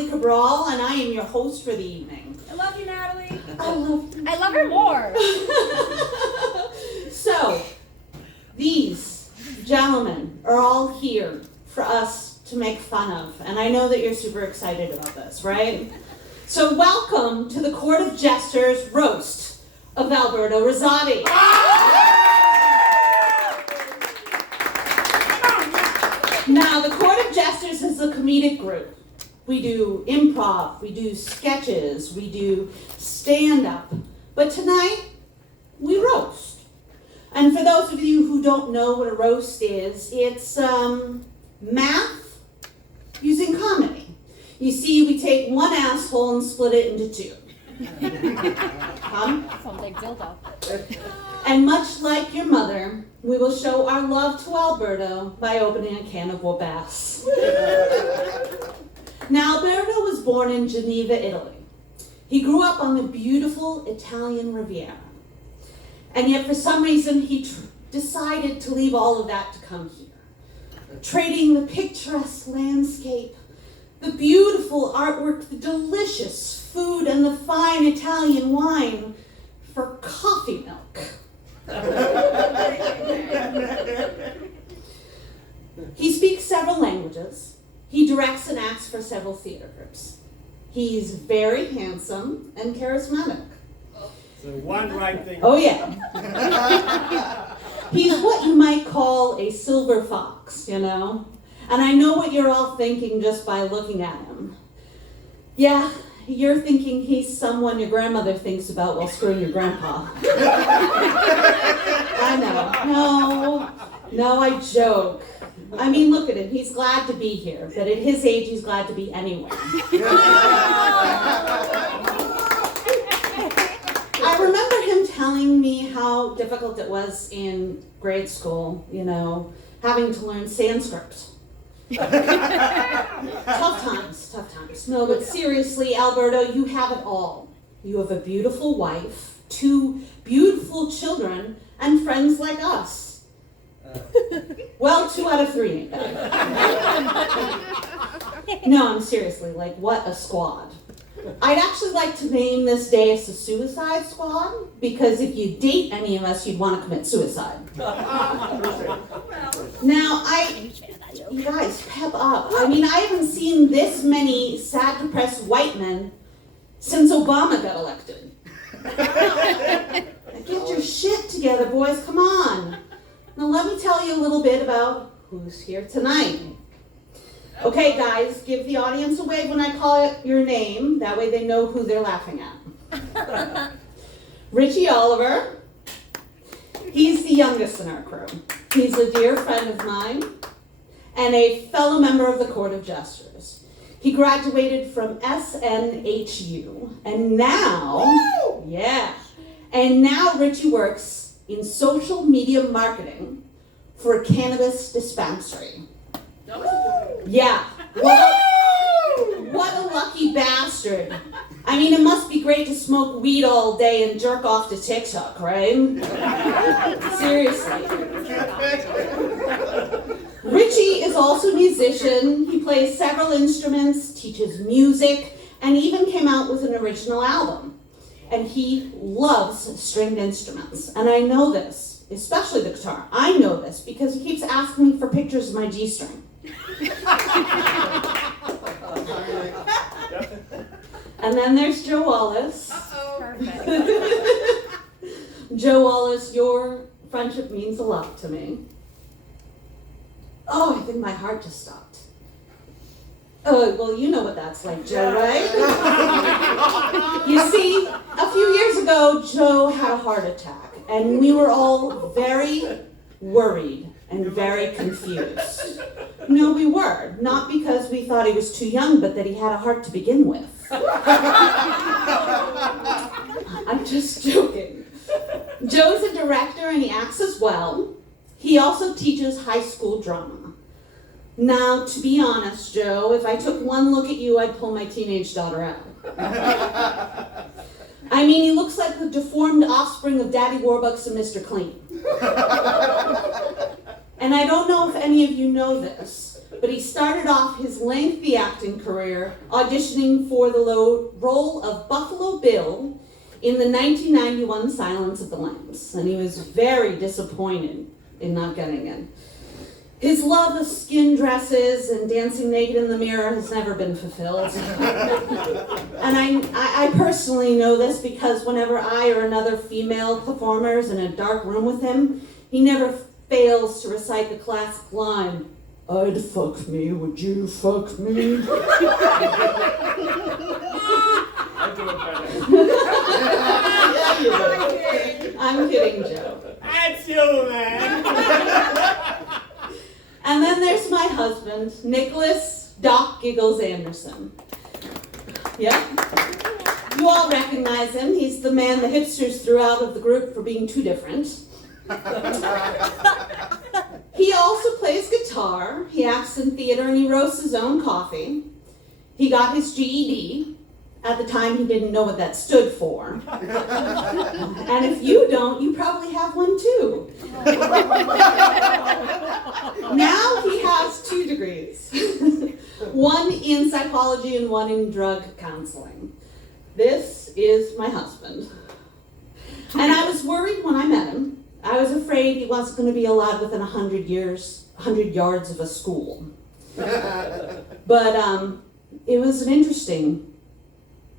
Natalie Cabral, and I am your host for the evening. I love you, Natalie. I love you. I love her more. So, these gentlemen are all here for us to make fun of, and I know that you're super excited about this, right? So welcome to the Court of Jesters roast of Alberto Rosati. Now, the Court of Jesters is a comedic group. We do improv, we do sketches, we do stand-up. But tonight, we roast. And for those of you who don't know what a roast is, it's math using comedy. You see, we take one asshole and split it into two. Sounds like dildo. And much like your mother, we will show our love to Alberto by opening a can of Wallace. Now, Alberto was born in Geneva, Italy. He grew up on the beautiful Italian Riviera. And yet, for some reason, he decided to leave all of that to come here, trading the picturesque landscape, the beautiful artwork, the delicious food, and the fine Italian wine for coffee milk. He speaks several languages. He directs and acts for several theater groups. He's very handsome and charismatic. So one right thing. Oh yeah. He's what you might call a silver fox, you know? And I know what you're all thinking just by looking at him. Yeah, you're thinking he's someone your grandmother thinks about while screwing your grandpa. I know. No, I joke. I mean, look at him. He's glad to be here, but at his age, he's glad to be anywhere. I remember him telling me how difficult it was in grade school, you know, having to learn Sanskrit. Tough times. No, but seriously, Alberto, you have it all. You have a beautiful wife, 2 beautiful children, and friends like us. Well, 2 out of 3 ain't bad. No, I'm seriously, like, what a squad. I'd actually like to name this Dais a suicide squad, because if you date any of us, you'd want to commit suicide. Now, you guys, pep up. I mean, I haven't seen this many sad, depressed white men since Obama got elected. Get your shit together, boys, come on. Now, let me tell you a little bit about who's here tonight. Okay, guys, give the audience a wave when I call it your name. That way they know who they're laughing at. Richie Oliver. He's the youngest in our crew. He's a dear friend of mine and a fellow member of the Court of Jesters. He graduated from SNHU, and now, Richie works in social media marketing for a cannabis dispensary. Yeah, what a lucky bastard. I mean, it must be great to smoke weed all day and jerk off to TikTok, right? Seriously. Richie is also a musician. He plays several instruments, teaches music, and even came out with an original album. And he loves stringed instruments. And I know this, especially the guitar. I know this because he keeps asking me for pictures of my G-string. And then there's Joe Wallace. Perfect. Joe Wallace, your friendship means a lot to me. Oh, I think my heart just stopped. Oh, well, you know what that's like, Joe, right? You see, a few years ago, Joe had a heart attack, and we were all very worried and very confused. No, we were. Not because we thought he was too young, but that he had a heart to begin with. I'm just joking. Joe's a director and he acts as well. He also teaches high school drama. Now, to be honest, Joe, if I took one look at you, I'd pull my teenage daughter out. I mean, he looks like the deformed offspring of Daddy Warbucks and Mr. Clean. And I don't know if any of you know this, but he started off his lengthy acting career auditioning for the role of Buffalo Bill in the 1991 Silence of the Lambs, and he was very disappointed in not getting it. His love of skin dresses and dancing naked in the mirror has never been fulfilled. And I personally know this because whenever I or another female performer is in a dark room with him, he never fails to recite the classic line, "I'd fuck me, would you fuck me?" I'm kidding, Joe. That's you, man. And then there's my husband, Nicholas Doc Giggles Anderson. Yep. You all recognize him. He's the man the hipsters threw out of the group for being too different. He also plays guitar, he acts in theater, and he roasts his own coffee. He got his GED. At the time, he didn't know what that stood for. And if you don't, you probably have one too. Now he has 2 degrees. One in psychology and one in drug counseling. This is my husband. And I was worried when I met him. I was afraid he wasn't going to be allowed within 100 yards of a school. But it was an interesting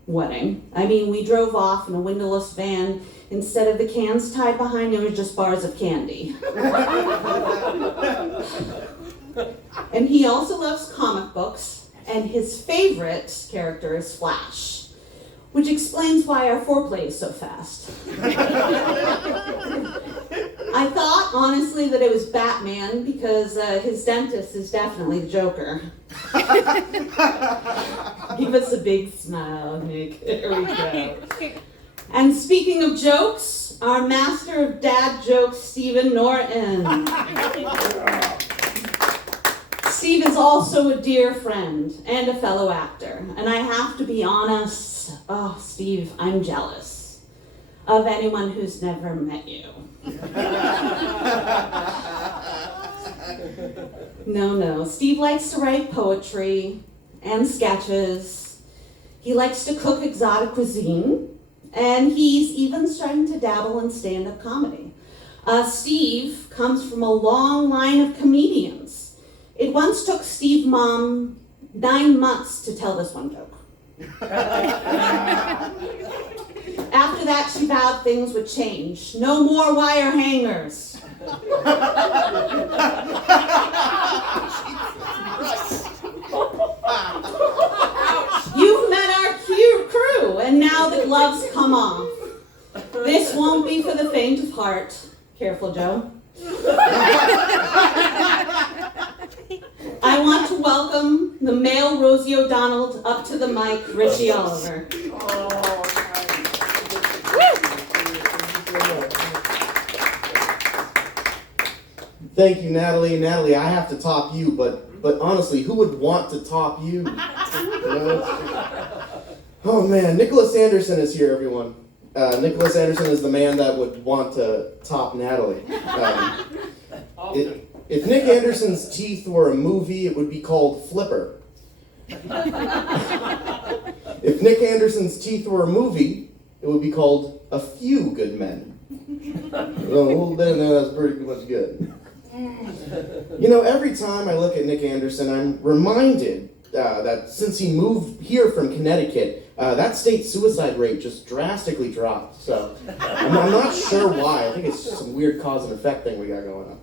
wedding. I mean, we drove off in a windowless van. Instead of the cans tied behind, there were just bars of candy. And he also loves comic books, and his favorite character is Flash, which explains why our foreplay is so fast. I thought, honestly, that it was Batman because his dentist is definitely the Joker. Give us a big smile, Nick. There we go. And speaking of jokes, our master of dad jokes, Stephen Norton. Steve is also a dear friend and a fellow actor. And I have to be honest, oh, Steve, I'm jealous of anyone who's never met you. No. Steve likes to write poetry and sketches. He likes to cook exotic cuisine. And he's even starting to dabble in stand-up comedy. Steve comes from a long line of comedians. It once took Steve's mom 9 months to tell this one joke. After that, she vowed things would change. No more wire hangers. You've met our crew, and now the gloves come off. This won't be for the faint of heart. Careful, Joe. I want to welcome the male Rosie O'Donnell up to the mic, Richie Oliver. Thank you, Natalie. Natalie, I have to top you, but honestly, who would want to top you? You know? Oh man, Nicholas Anderson is here, everyone. Nicholas Anderson is the man that would want to top Natalie. If Nick Anderson's teeth were a movie, it would be called Flipper. If Nick Anderson's teeth were a movie, it would be called A Few Good Men. A little bit in there, that's pretty much good. You know, every time I look at Nick Anderson, I'm reminded that since he moved here from Connecticut, that state suicide rate just drastically dropped. So I'm not sure why. I think it's just some weird cause and effect thing we got going on.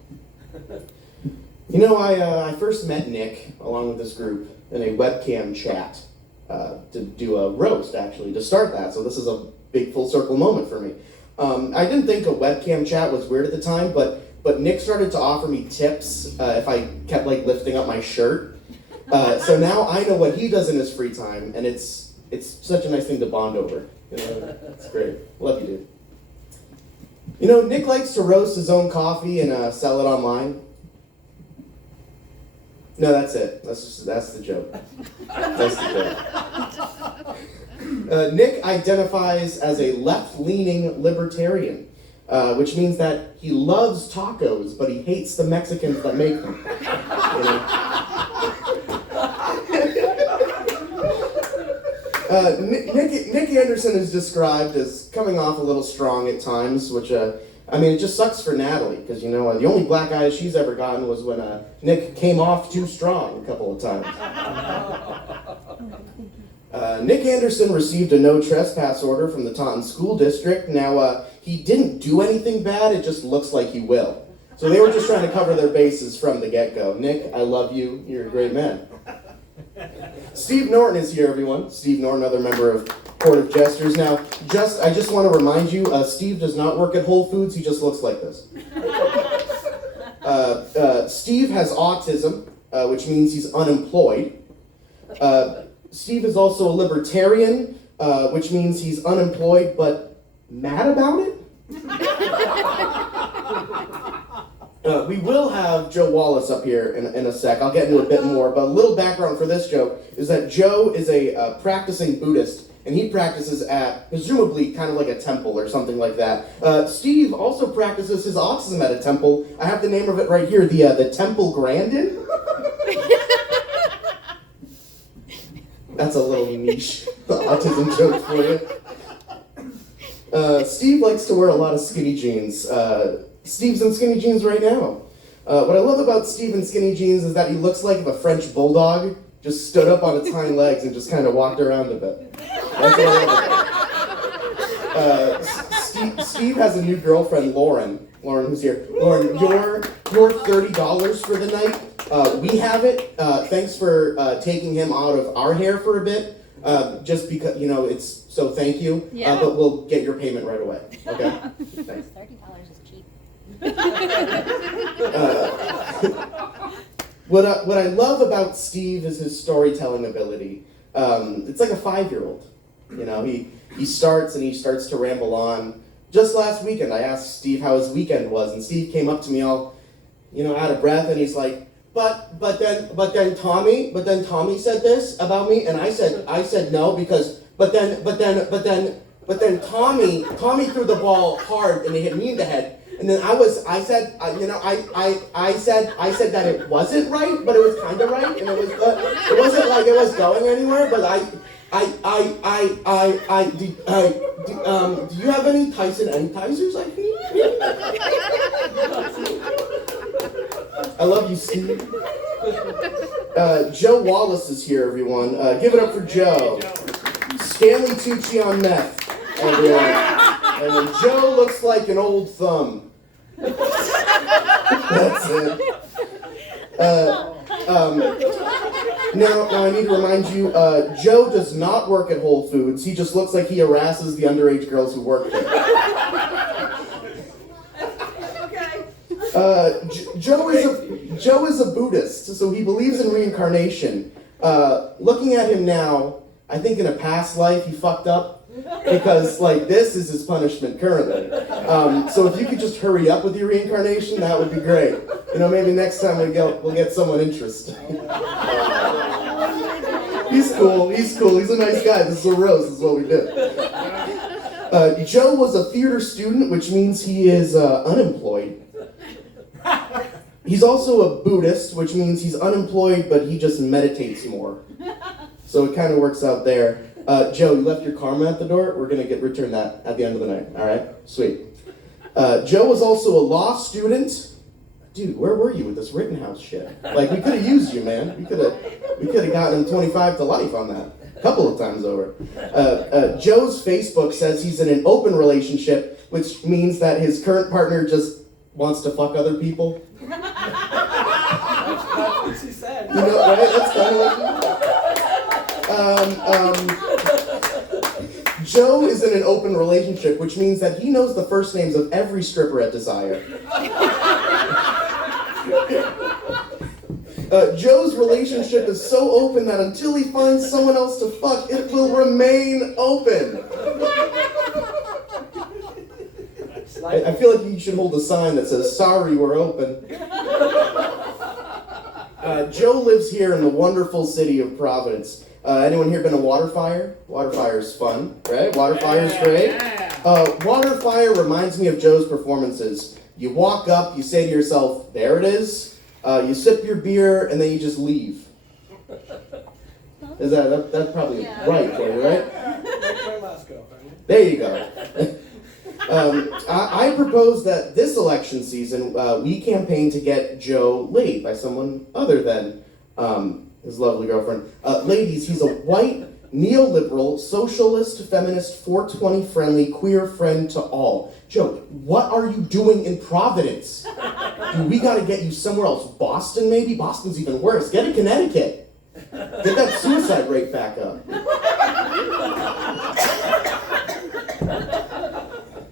You know, I first met Nick along with this group in a webcam chat to do a roast, actually, to start that. So this is a big full circle moment for me. I didn't think a webcam chat was weird at the time, but Nick started to offer me tips if I kept like lifting up my shirt. So now I know what he does in his free time, and it's such a nice thing to bond over. You know, it's great. Love you, dude. You know, Nick likes to roast his own coffee and sell it online. No, that's it. That's the joke. That's the joke. Nick identifies as a left-leaning libertarian. Which means that he loves tacos, but he hates the Mexicans that make them. You know? Nick Anderson is described as coming off a little strong at times, which, it just sucks for Natalie, because, the only black eye she's ever gotten was when Nick came off too strong a couple of times. Nick Anderson received a no trespass order from the Taunton School District. Now, he didn't do anything bad, it just looks like he will. So they were just trying to cover their bases from the get-go. Nick, I love you, you're a great man. Steve Norton is here, everyone. Steve Norton, another member of Court of Jesters. Now, I just want to remind you, Steve does not work at Whole Foods, he just looks like this. Steve has autism, which means he's unemployed. Steve is also a libertarian, which means he's unemployed but mad about it. We will have Joe Wallace up here in a sec. I'll get into a bit more, but a little background for this joke is that Joe is a practicing Buddhist, and he practices at, presumably, kind of like a temple or something like that. Steve also practices his autism at a temple. I have the name of it right here, the Temple Grandin. That's a little niche autism joke for you. Steve likes to wear a lot of skinny jeans. Steve's in skinny jeans right now. What I love about Steve in skinny jeans is that he looks like if a French bulldog just stood up on its hind legs and just kind of walked around a bit. That's what I love. Steve has a new girlfriend, Lauren. Lauren, who's here. Lauren, you're $30 for the night. We have it. Thanks for taking him out of our hair for a bit. Just because, it's, so thank you. Yeah. But we'll get your payment right away. Okay? Thanks. $30 is cheap. What I love about Steve is his storytelling ability. It's like a 5-year-old. He starts to ramble on. Just last weekend, I asked Steve how his weekend was, and Steve came up to me all, out of breath, and he's like, but then Tommy said this about me, and I said no because but then Tommy threw the ball hard and it hit me in the head, and then I said that it wasn't right, but it was kind of right, and it wasn't like it was going anywhere, but do you have any Tyson enticers I can eat? I love you, Steve. Joe Wallace is here, everyone. Give it up for Joe. Stanley Tucci on meth, everyone. And Joe looks like an old thumb. That's it. Now I need to remind you, Joe does not work at Whole Foods. He just looks like he harasses the underage girls who work there. Joe is a Buddhist, so he believes in reincarnation. Looking at him now, I think in a past life he fucked up, because this is his punishment currently. So if you could just hurry up with your reincarnation, that would be great. Maybe next time we'll get someone interesting. He's cool. He's a nice guy. This is a roast. This is what we do. Joe was a theater student, which means he is unemployed. He's also a Buddhist, which means he's unemployed, but he just meditates more. So it kind of works out there. Joe, you left your karma at the door. We're going to return that at the end of the night. All right? Sweet. Joe was also a law student. Dude, where were you with this Rittenhouse shit? We could have used you, man. We could have gotten him 25 to life on that. A couple of times over. Joe's Facebook says he's in an open relationship, which means that his current partner just wants to fuck other people. That's what she said. Right? That's kind of what Joe is in an open relationship, which means that he knows the first names of every stripper at Desire. Joe's relationship is so open that until he finds someone else to fuck, it will remain open. I feel like you should hold a sign that says, "Sorry, we're open." Joe lives here in the wonderful city of Providence. Anyone here been to Waterfire? Waterfire's fun, right? Waterfire's great. Waterfire reminds me of Joe's performances. You walk up, you say to yourself, "There it is." You sip your beer, and then you just leave. Is that's probably right for you, right? Like my last girlfriend. There you go. I propose that this election season, we campaign to get Joe laid by someone other than his lovely girlfriend. Ladies, he's a white, neoliberal, socialist, feminist, 420 friendly, queer friend to all. Joe, what are you doing in Providence? Dude, we gotta get you somewhere else. Boston, maybe? Boston's even worse. Get to Connecticut. Get that suicide rate back up.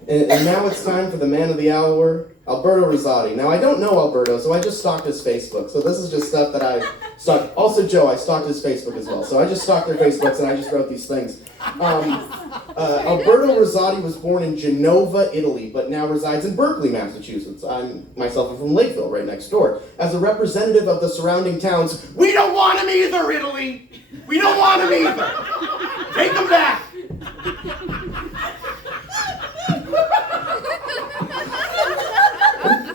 And now it's time for the man of the hour, Alberto Rosati. Now, I don't know Alberto, so I just stalked his Facebook. So this is just stuff that I stalked. Also, Joe, I stalked his Facebook as well. So I just stalked their Facebooks, and I just wrote these things. Alberto Rosati was born in Genova, Italy, but now resides in Berkeley, Massachusetts. I'm from Lakeville, right next door. As a representative of the surrounding towns, we don't want him either, Italy! We don't want him either! Take him back!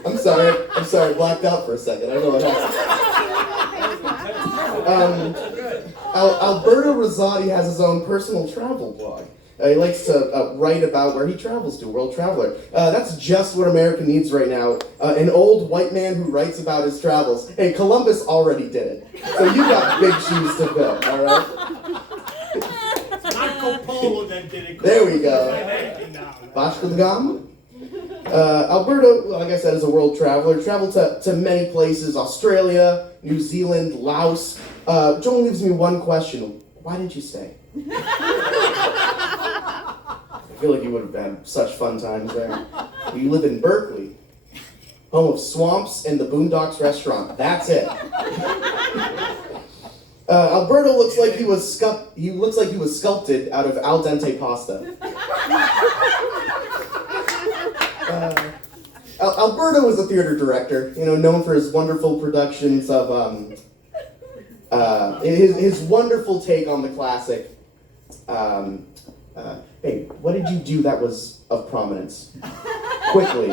I'm sorry, blacked out for a second. I don't know what happened. Alberto Rosati has his own personal travel blog. He likes to write about where he travels to, World Traveler. That's just what America needs right now. An old white man who writes about his travels. Hey, Columbus already did it. So you got big shoes to fill, all right? Marco Polo that did it. There we go. Vasco da Gama? Alberto, like I said, is a world traveler. Traveled to many places, Australia, New Zealand, Laos. Joan leaves me one question. Why did you stay? I feel like you would have had such fun times there. You live in Berkeley, home of swamps and the Boondocks restaurant. That's it. Alberto looks like he was sculpted out of al dente pasta. Alberto is a theater director, known for his wonderful productions of his wonderful take on the classic. Hey, what did you do that was of prominence? Quickly.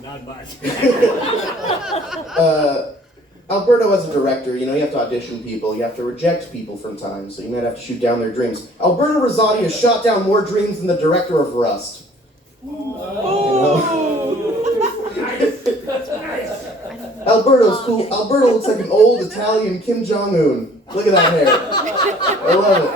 Not much. Alberto, as a director, you have to audition people, you have to reject people from time, so you might have to shoot down their dreams. Alberto Rosati has shot down more dreams than the director of Rust. Alberto's cool. Alberto looks like an old Italian Kim Jong-un. Look at that hair. I love it.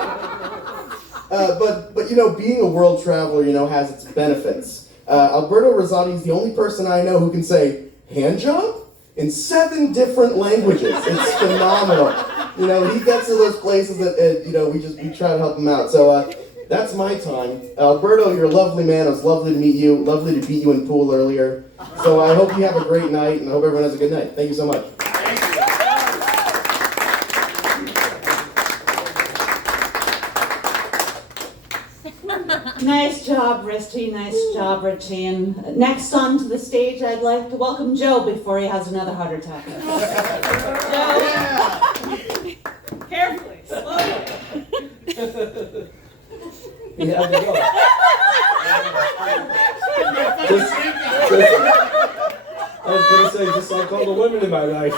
But being a world traveler, has its benefits. Alberto Rosati is the only person I know who can say hand job in 7 different languages. It's phenomenal. He gets to those places that we try to help him out. So that's my time. Alberto, you're a lovely man. It was lovely to meet you. Lovely to beat you in pool earlier. So I hope you have a great night, and I hope everyone has a good night. Thank you so much. Nice job, Richie. Nice job, Richie. And next on to the stage, I'd like to welcome Joe before he has another heart attack. Joe. Carefully, slowly. You have to go. I was going to say, just like all the women in my life.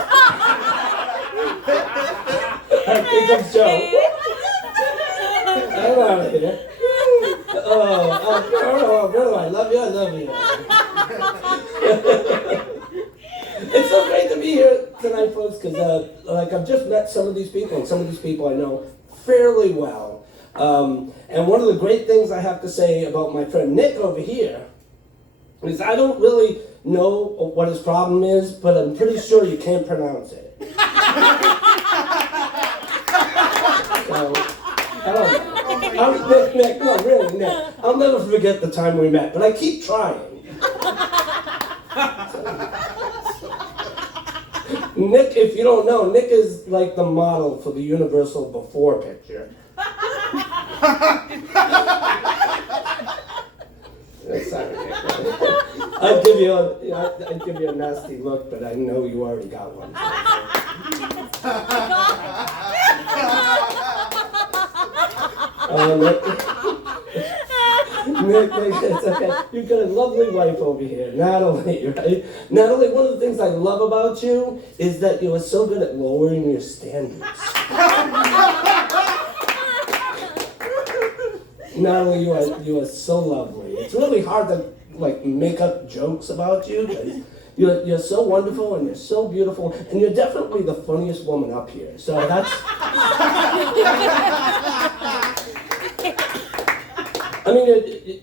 Here comes Joe. I'm out of here. Oh, I love you, It's so great to be here tonight, folks, because I've just met some of these people, and some of these people I know fairly well. And one of the great things I have to say about my friend Nick over here is I don't really know what his problem is, but I'm pretty sure you can't pronounce it. So, I don't know. Nick, no, really, Nick. I'll never forget the time we met, but I keep trying. Nick, if you don't know, Nick is like the model for the universal before picture. Sorry, Nick. I'd give you a nasty look, but I know you already got one. Nick, it's okay. You've got a lovely wife over here, Natalie, right? Natalie, one of the things I love about you is that you are so good at lowering your standards. Natalie, you are so lovely. It's really hard to like make up jokes about you, because you're so wonderful and you're so beautiful, and you're definitely the funniest woman up here. So that's. I mean,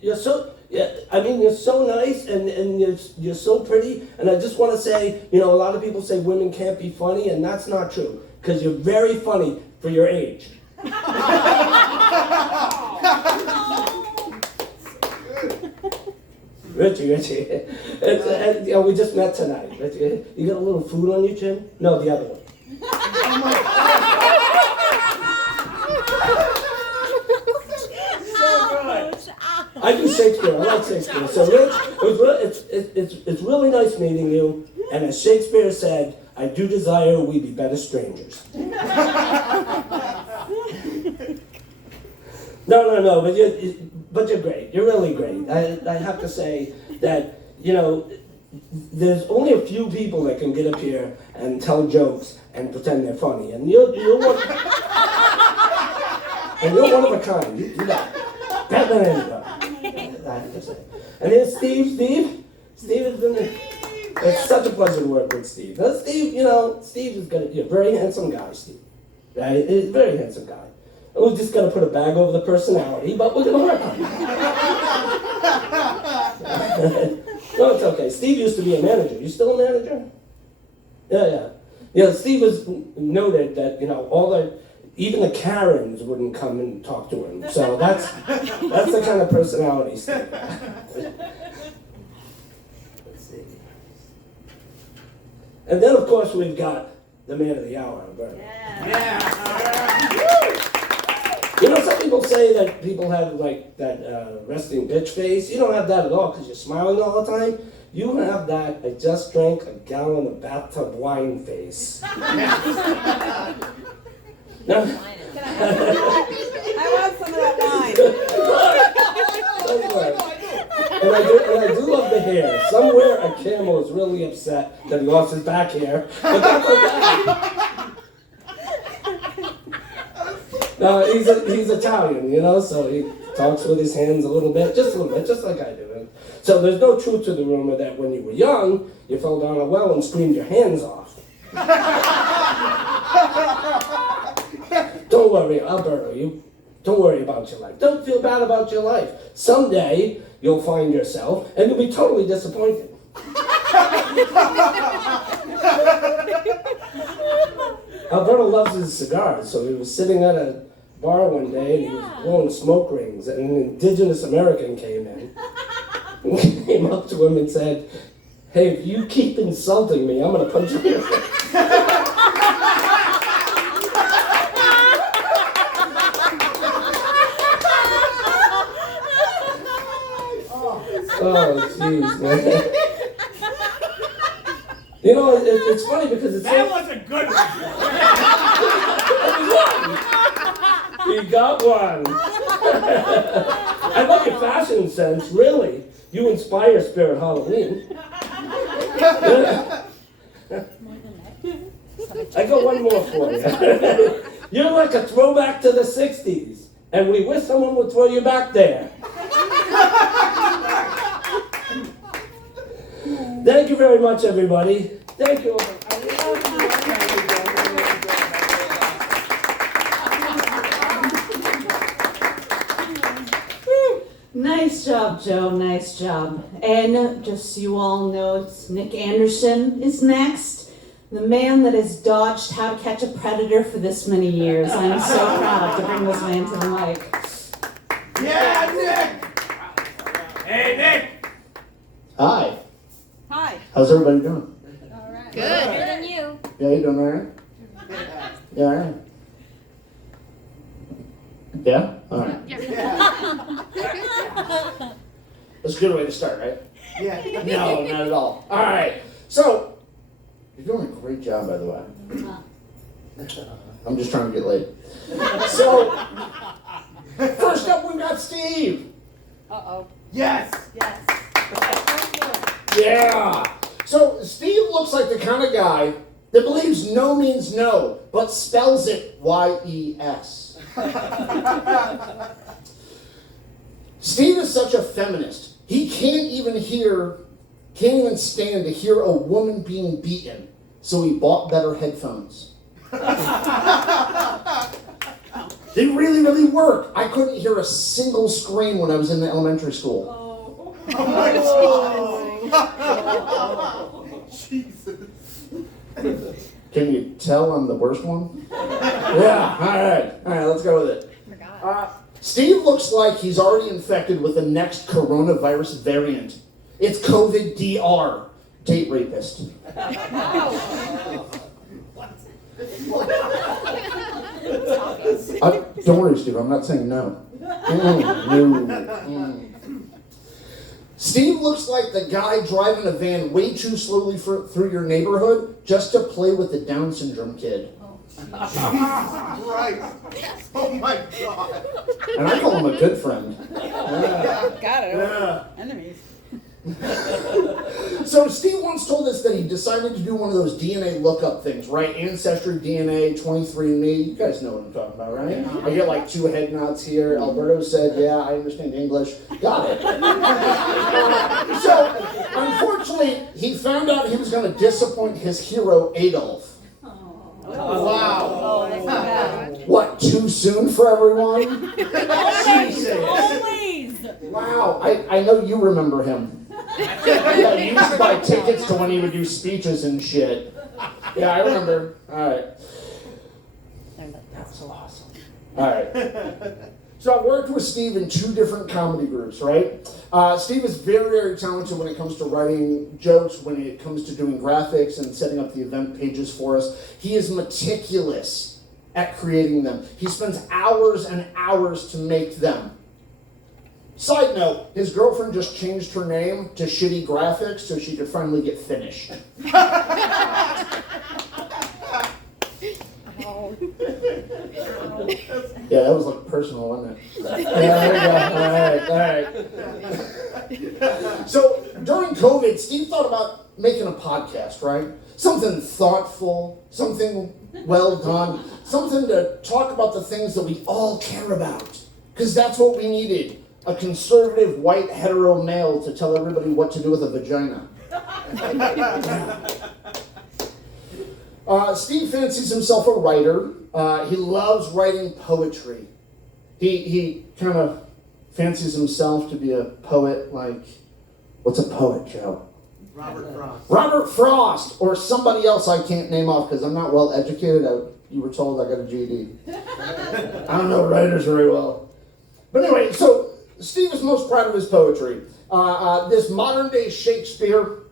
you're so. Yeah, I mean, you're so nice and you're so pretty. And I just want to say, a lot of people say women can't be funny, and that's not true, because you're very funny for your age. Richie, we just met tonight. Richie, you got a little food on your chin? No, the other one. I do Shakespeare. I like Shakespeare. So, Rich, it's really nice meeting you. And as Shakespeare said, I do desire we be better strangers. No, but you're great. You're really great. I have to say that, there's only a few people that can get up here and tell jokes and pretend they're funny. And you're one of a kind. You got it. Better than anybody. I have to say. And here's Steve. Steve has been. It's such a pleasure to work with Steve. Now, Steve, Steve is a very handsome guy. Steve, right? He's a very handsome guy. And we're just gonna put a bag over the personality, but we're gonna work on it. No, it's okay. Steve used to be a manager. You still a manager? Yeah. Steve was noted that even the Karens wouldn't come and talk to him. So that's the kind of personality Steve. Let's see. And then of course we've got the man of the hour, Alberto. Yeah. Some people say that people have like that resting bitch face. You don't have that at all because you're smiling all the time. You have that I just drank a gallon of bathtub wine face. No. I want some of that wine. And I do love the hair. Somewhere a camel is really upset that he lost his back hair, but that's okay. No, he's Italian, so he talks with his hands a little bit, just like I do. So there's no truth to the rumor that when you were young, you fell down a well and screamed your hands off. Don't worry, Alberto, don't worry about your life. Don't feel bad about your life. Someday, you'll find yourself, and you'll be totally disappointed. Alberto loves his cigars, so he was sitting at a bar one day, and he was blowing smoke rings, and an indigenous American came in. He came up to him and said, "Hey, if you keep insulting me, I'm going to punch you in your face." Oh, jeez, man. It's funny because it's... That was a good one. He got one. I love your fashion sense, really. You inspire Spirit Halloween. I got one more for you. You're like a throwback to the 60s, and we wish someone would throw you back there. Thank you very much, everybody. Thank you. Nice job, Joe. Nice job. And just so you all know, Nick Anderson is next. The man that has dodged How to Catch a Predator for this many years. I'm so proud to bring this man to the mic. Yeah, Nick! Hey, Nick! Hi. Hi. How's everybody doing? All right. Good. Better than you. Yeah, you doing all right? Yeah, all right. Yeah? All right. That's a good way to start, right? Yeah. No, not at all. All right. So, you're doing a great job, by the way. I'm just trying to get laid. So, first up, we got Steve. Uh-oh. Yes! Yes. Yeah. So, Steve looks like the kind of guy that believes no means no, but spells it Y-E-S. Steve is such a feminist. He can't even stand to hear a woman being beaten. So he bought better headphones. They really, really work. I couldn't hear a single scream when I was in the elementary school. Jesus. Can you tell I'm the worst one? Yeah, all right, let's go with it. Steve looks like he's already infected with the next coronavirus variant. It's COVID-DR, date rapist. Don't worry, Steve, I'm not saying no. No. Steve looks like the guy driving a van way too slowly through your neighborhood just to play with the Down syndrome kid. Right. Oh my God. And I call him a good friend. Got it. Yeah. Enemies. So Steve once told us that he decided to do one of those DNA lookup things, right? Ancestry, DNA, 23andMe. You guys know what I'm talking about, right? I get like 2 head nods here. Alberto said, yeah, I understand English. Got it. So, unfortunately, he found out he was going to disappoint his hero, Adolf. Wow. That's bad. What, too soon for everyone? Always. Wow, I know you remember him. Yeah, he used to buy tickets to when he would do speeches and shit. Yeah, I remember. Alright. That was awesome. Alright. So I've worked with Steve in 2 different comedy groups, right? Steve is very, very talented when it comes to writing jokes, when it comes to doing graphics and setting up the event pages for us. He is meticulous at creating them. He spends hours and hours to make them. Side note, his girlfriend just changed her name to Shitty Graphics so she could finally get finished. Yeah, that was like personal, wasn't it? Yeah, there you go. All right. So during COVID, Steve thought about making a podcast, right? Something thoughtful, something well done, something to talk about the things that we all care about. Because that's what we needed. A conservative white hetero male to tell everybody what to do with a vagina. Steve fancies himself a writer. He loves writing poetry. He kind of fancies himself to be a poet like, what's a poet, Joe? Robert Frost. Robert Frost, or somebody else I can't name off because I'm not well educated. You were told I got a GED. I don't know writers very well. But anyway, so Steve is most proud of his poetry. This modern day Shakespeare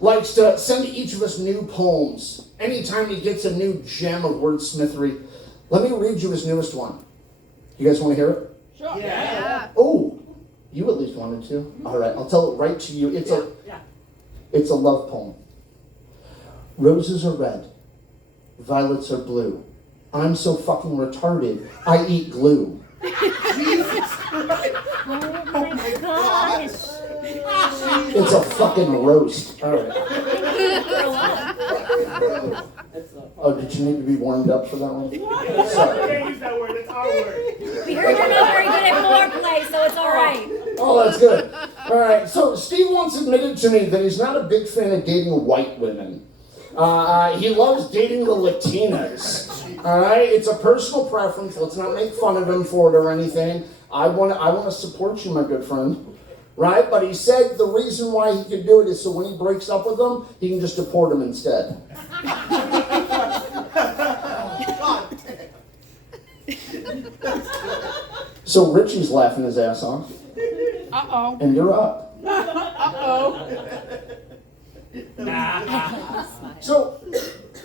likes to send each of us new poems anytime he gets a new gem of wordsmithery. Let me read you his newest one. You guys want to hear it? Sure. Yeah. Oh, you at least wanted to. All right, I'll tell it right to you. It's a love poem. Roses are red, violets are blue. I'm so fucking retarded, I eat glue. Jesus Christ. Oh my gosh. It's a fucking roast. All right. Oh, did you need to be warmed up for that one? Sorry. Can't use that word. It's our word. We heard you're not very good at foreplay, so it's all right. Oh, that's good. All right. So Steve once admitted to me that he's not a big fan of dating white women. He loves dating the Latinas. All right. It's a personal preference. Let's not make fun of him for it or anything. I want to support you, my good friend. Right? But he said the reason why he can do it is so when he breaks up with them, he can just deport them instead. God damn. So Richie's laughing his ass off. Uh-oh. And you're up. Uh-oh. So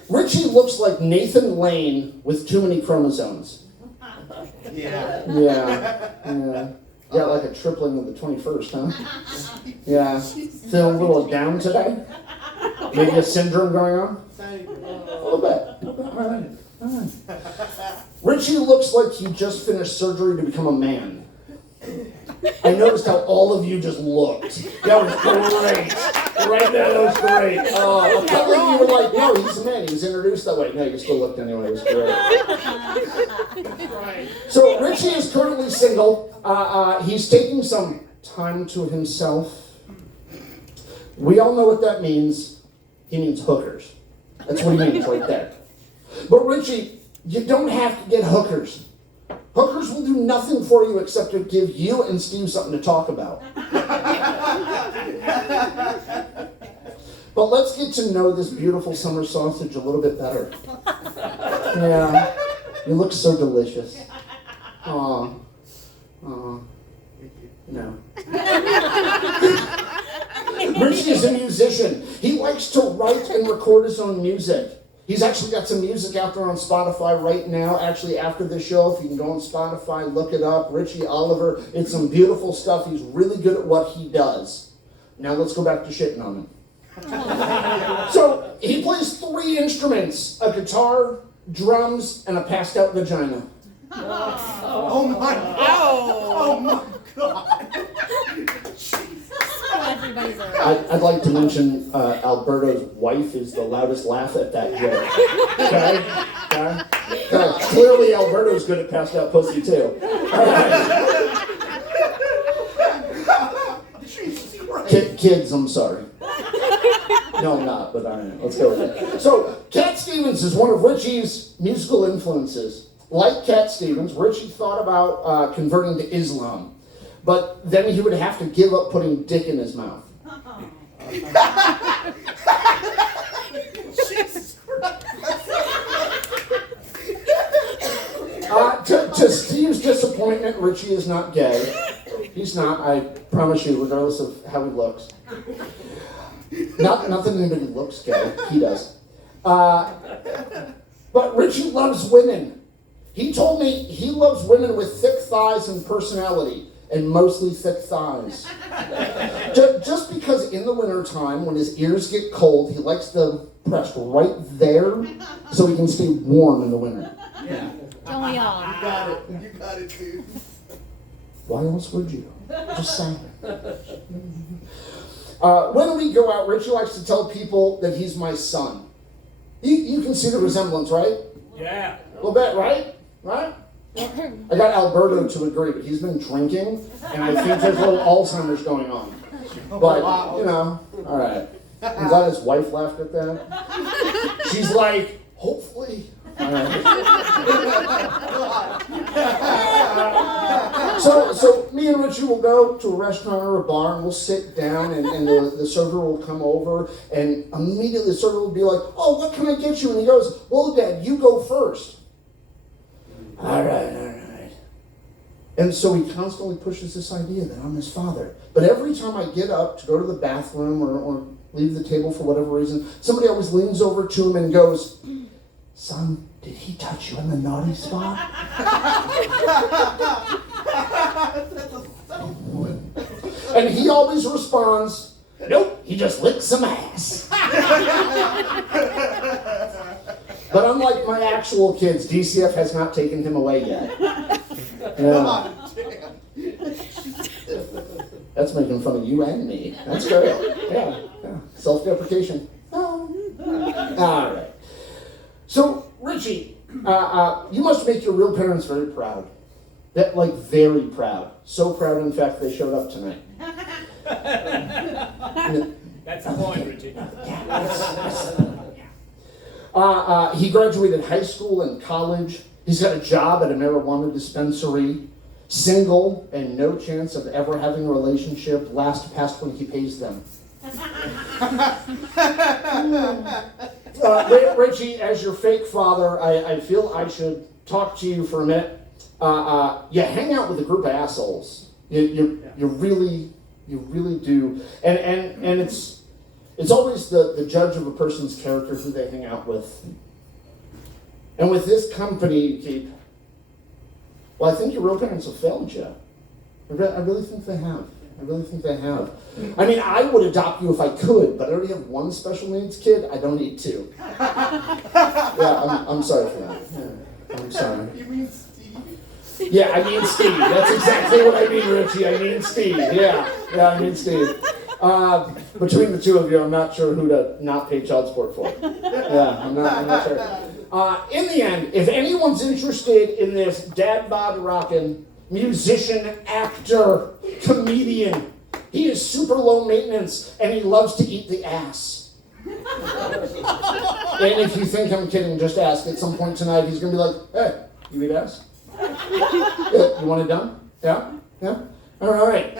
Richie looks like Nathan Lane with too many chromosomes. Yeah. Yeah. Got like a tripling of the 21st, huh? Yeah. Feeling a little down today? Maybe a syndrome going on? A little bit. All right. Richie looks like he just finished surgery to become a man. I noticed how all of you just looked. That was great. Right there, that was great. A couple of you were like, no, he's a man. He was introduced that way. No, you still looked anyway. It was great. So Richie is currently single. He's taking some time to himself. We all know what that means. He means hookers. That's what he means right there. But Richie, you don't have to get hookers. Hookers will do nothing for you except to give you and Steve something to talk about. But let's get to know this beautiful summer sausage a little bit better. Yeah, you look so delicious. Aw. Aw. No. Richie is a musician. He likes to write and record his own music. He's actually got some music out there on Spotify right now. Actually, after the show, if you can go on Spotify, look it up. Richie Oliver. It's some beautiful stuff. He's really good at what he does. Now let's go back to shitting on him. So he plays 3 instruments: a guitar, drums, and a passed out vagina. Oh my God. Oh my God. I'd like to mention Alberto's wife is the loudest laugh at that joke. Okay? Clearly Alberto's good at passed out pussy too. All right. Kids, I'm sorry. No, I'm not, but all right, let's go with it. So, Cat Stevens is one of Richie's musical influences. Like Cat Stevens, Richie thought about converting to Islam, but then he would have to give up putting dick in his mouth. Jesus Christ. To Steve's disappointment, Richie is not gay. He's not, I promise you, regardless of how he looks. Not that anybody looks gay. He does. But Richie loves women. He told me he loves women with thick thighs and personality, and mostly thick thighs. Just because in the wintertime, when his ears get cold, he likes to press right there so he can stay warm in the winter. Yeah. Don't we all? You got it. You got it, dude. Why else would you? Just saying. When we go out, Richie likes to tell people that he's my son. You can see the resemblance, right? Yeah. A little bit, right? Right? I got Alberto to agree, but he's been drinking, and I think there's a little Alzheimer's going on. But, you know, all right. I'm glad his wife laughed at that. She's like, hopefully. All right. So me and Richie will go to a restaurant or a bar, and we'll sit down, and the server will come over, and immediately the server will be like, oh, what can I get you? And he goes, well, Dad, you go first. All right. And so he constantly pushes this idea that I'm his father. But every time I get up to go to the bathroom or leave the table for whatever reason, somebody always leans over to him and goes, son, did he touch you in the naughty spot? And he always responds, nope, he just licked some ass. But unlike my actual kids, DCF has not taken him away yet. Yeah. That's making fun of you and me. That's great. Yeah. Self-deprecation. Oh. All right. So, Richie, you must make your real parents very proud. Very proud. So proud, in fact, they showed up tonight. That's the point, Richie. He graduated high school and college. He's got a job at a marijuana dispensary. Single and no chance of ever having a relationship past when he pays them. Richie, as your fake father, I feel I should talk to you for a minute. You hang out with a group of assholes. You really do. And it's always the judge of a person's character who they hang out with. And with this company you keep, well, I think your real parents have failed you. I really think they have. I mean, I would adopt you if I could, but I already have one special needs kid. I don't need two. Yeah, I'm sorry for that. Yeah, I'm sorry. You mean Steve? Yeah, I mean Steve. That's exactly what I mean, Richie. I mean Steve. Yeah, I mean Steve. Between the two of you, I'm not sure who to not pay child support for. Yeah, I'm not sure. In the end, if anyone's interested in this dad bod rockin' musician, actor, comedian, he is super low maintenance and he loves to eat the ass. And if you think I'm kidding, just ask. At some point tonight, he's gonna be like, "Hey, you eat ass? You want it done? Yeah? All right.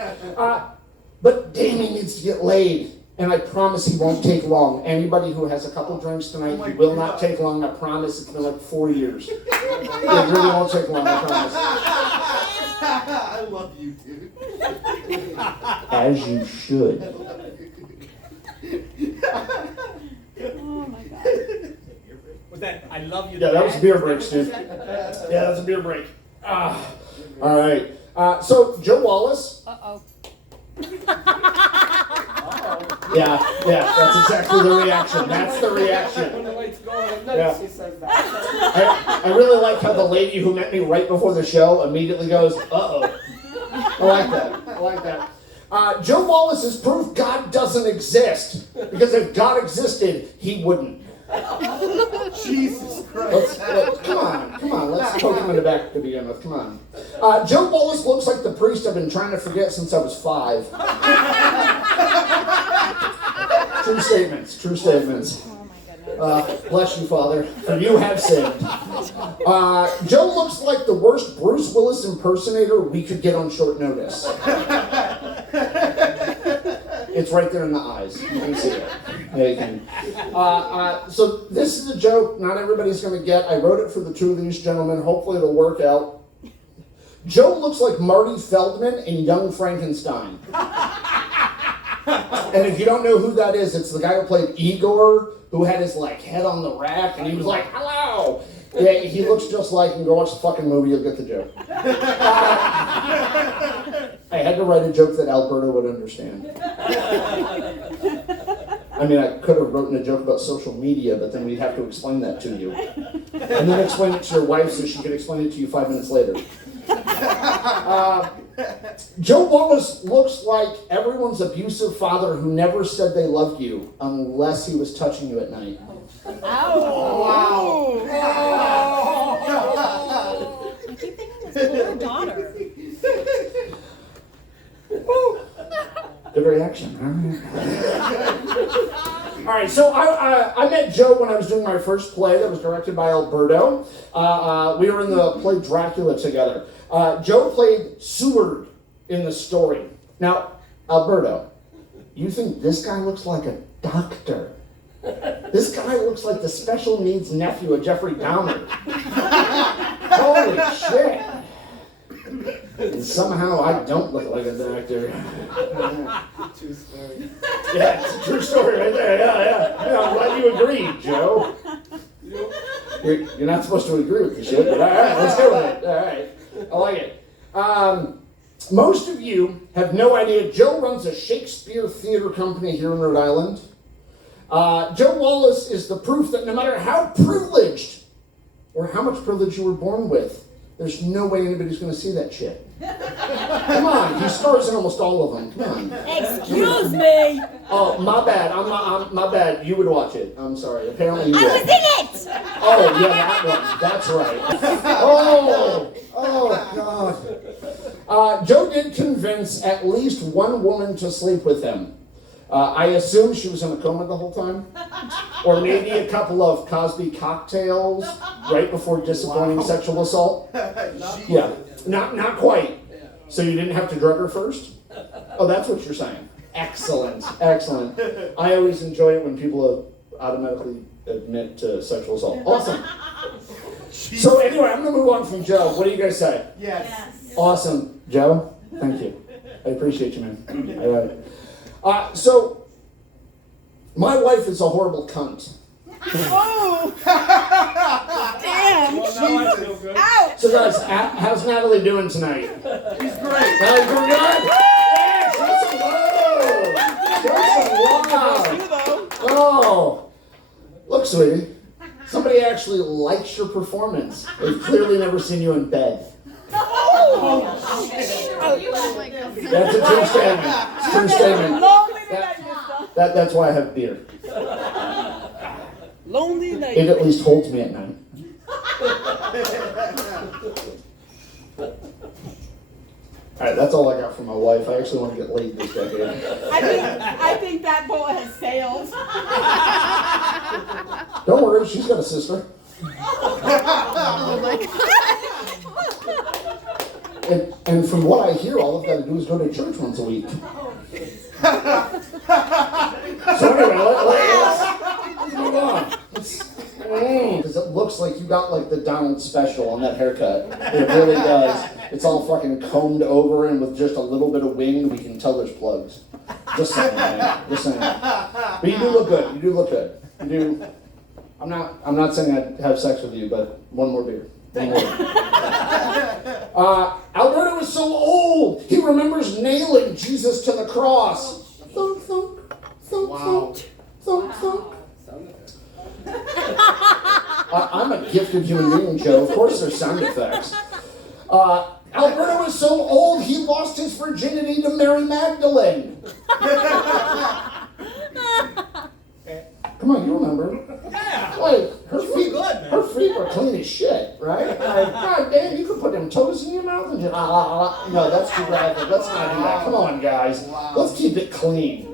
But damn, he needs to get laid. And I promise he won't take long. Anybody who has a couple drinks tonight, he will not take long. I promise. It's been like 4 years. It really won't take long, I promise. I love you, dude. As you should. Oh my God. Was that I love you? Yeah, that was a beer break, Steve. Dad? Yeah, that's a beer break. All right. So, Joe Wallace. Uh-oh. Yeah, that's exactly the reaction. That's the reaction. When the light's going, I'm Yeah. nuts, he says that. I really like how the lady who met me right before the show immediately goes, uh-oh. I like that. Joe Wallace is proof God doesn't exist. Because if God existed, he wouldn't. Jesus Christ. Come on, let's poke him in the back to begin with, come on. Joe Wallace looks like the priest I've been trying to forget since I was 5. True statements. Oh my goodness. Bless you, Father, for you have sinned. Joe looks like the worst Bruce Willis impersonator we could get on short notice. It's right there in the eyes. You can see it. Yeah, you can. So this is a joke not everybody's going to get. I wrote it for the two of these gentlemen. Hopefully it'll work out. Joe looks like Marty Feldman in Young Frankenstein. And if you don't know who that is, it's the guy who played Igor, who had his head on the rack, and he was like, "Hello." Yeah, he looks just like him. Go watch the fucking movie, you'll get the joke. I had to write a joke that Alberto would understand. I mean, I could have written a joke about social media, but then we'd have to explain that to you. And then explain it to your wife so she could explain it to you 5 minutes later. Joe Wallace looks like everyone's abusive father who never said they loved you unless he was touching you at night. Ow. Wow. I keep thinking it's poor daughter. Good reaction. All right, so I met Joe when I was doing my first play that was directed by Alberto. We were in the play Dracula together. Joe played Seward in the story. Now, Alberto, you think this guy looks like a doctor? This guy looks like the special needs nephew of Jeffrey Dahmer. Holy shit. And somehow I don't look like a doctor. True story. Yeah, it's a true story right there. Yeah, I'm glad you agreed, Joe. You're not supposed to agree with the shit, but all right, let's go with it. All right, I like it. Most of you have no idea Joe runs a Shakespeare theater company here in Rhode Island. Joe Wallace is the proof that no matter how privileged or how much privilege you were born with, there's no way anybody's going to see that shit. Come on, he stars in almost all of them. Come on. Excuse me. Oh, my bad. I'm my bad. You would watch it. I'm sorry. Apparently you I would. was in it. Oh, yeah, that one. That's right. Oh, God. Joe did convince at least one woman to sleep with him. I assume she was in a coma the whole time. Or maybe a couple of Cosby cocktails right before disappointing sexual assault. Yeah, not quite. So you didn't have to drug her first? Oh, that's what you're saying. Excellent. I always enjoy it when people automatically admit to sexual assault. Awesome. So anyway, I'm going to move on from Joe. What do you guys say? Yes. Awesome. Joe, thank you. I appreciate you, man. I love it. So, my wife is a horrible cunt. Oh. Damn. Well, now I feel good. Ouch. So guys, how's Natalie doing tonight? He's great. Natalie doing good? Yeah, show some love. Oh, look, sweetie. Somebody actually likes your performance. They've clearly never seen you in bed. That's a true statement. It's a true statement. Lonely tonight, mister. That's why I have beer. Lonely night. It at least holds me at night. Alright, that's all I got from my wife. I actually want to get laid this decade. I think that boy has sales. Don't worry, she's got a sister. And from what I hear, all I've got to do is go to church once a week. So anyway, let's move on. Because it looks like you got like the Donald special on that haircut. It really does. It's all fucking combed over, and with just a little bit of wing, we can tell there's plugs. Just saying, man. Just saying. But you do look good. You do look good. You do. I'm not saying I'd have sex with you, but one more beer. One more. Alberto is so old. He remembers nailing Jesus to the cross. Thunk, thunk, thunk, Wow. thunk, thunk, thunk. I'm a gifted human being, Joe. Of course there's sound effects. Alberto is so old, he lost his virginity to Mary Magdalene. Come on, you remember. Yeah. Like, her She was feet, good, man. her feet were clean as shit, right? Like, God damn, you could put them toes in your mouth and just, No, that's too graphic. Let's not do that. Come on, guys. Wow. Let's keep it clean.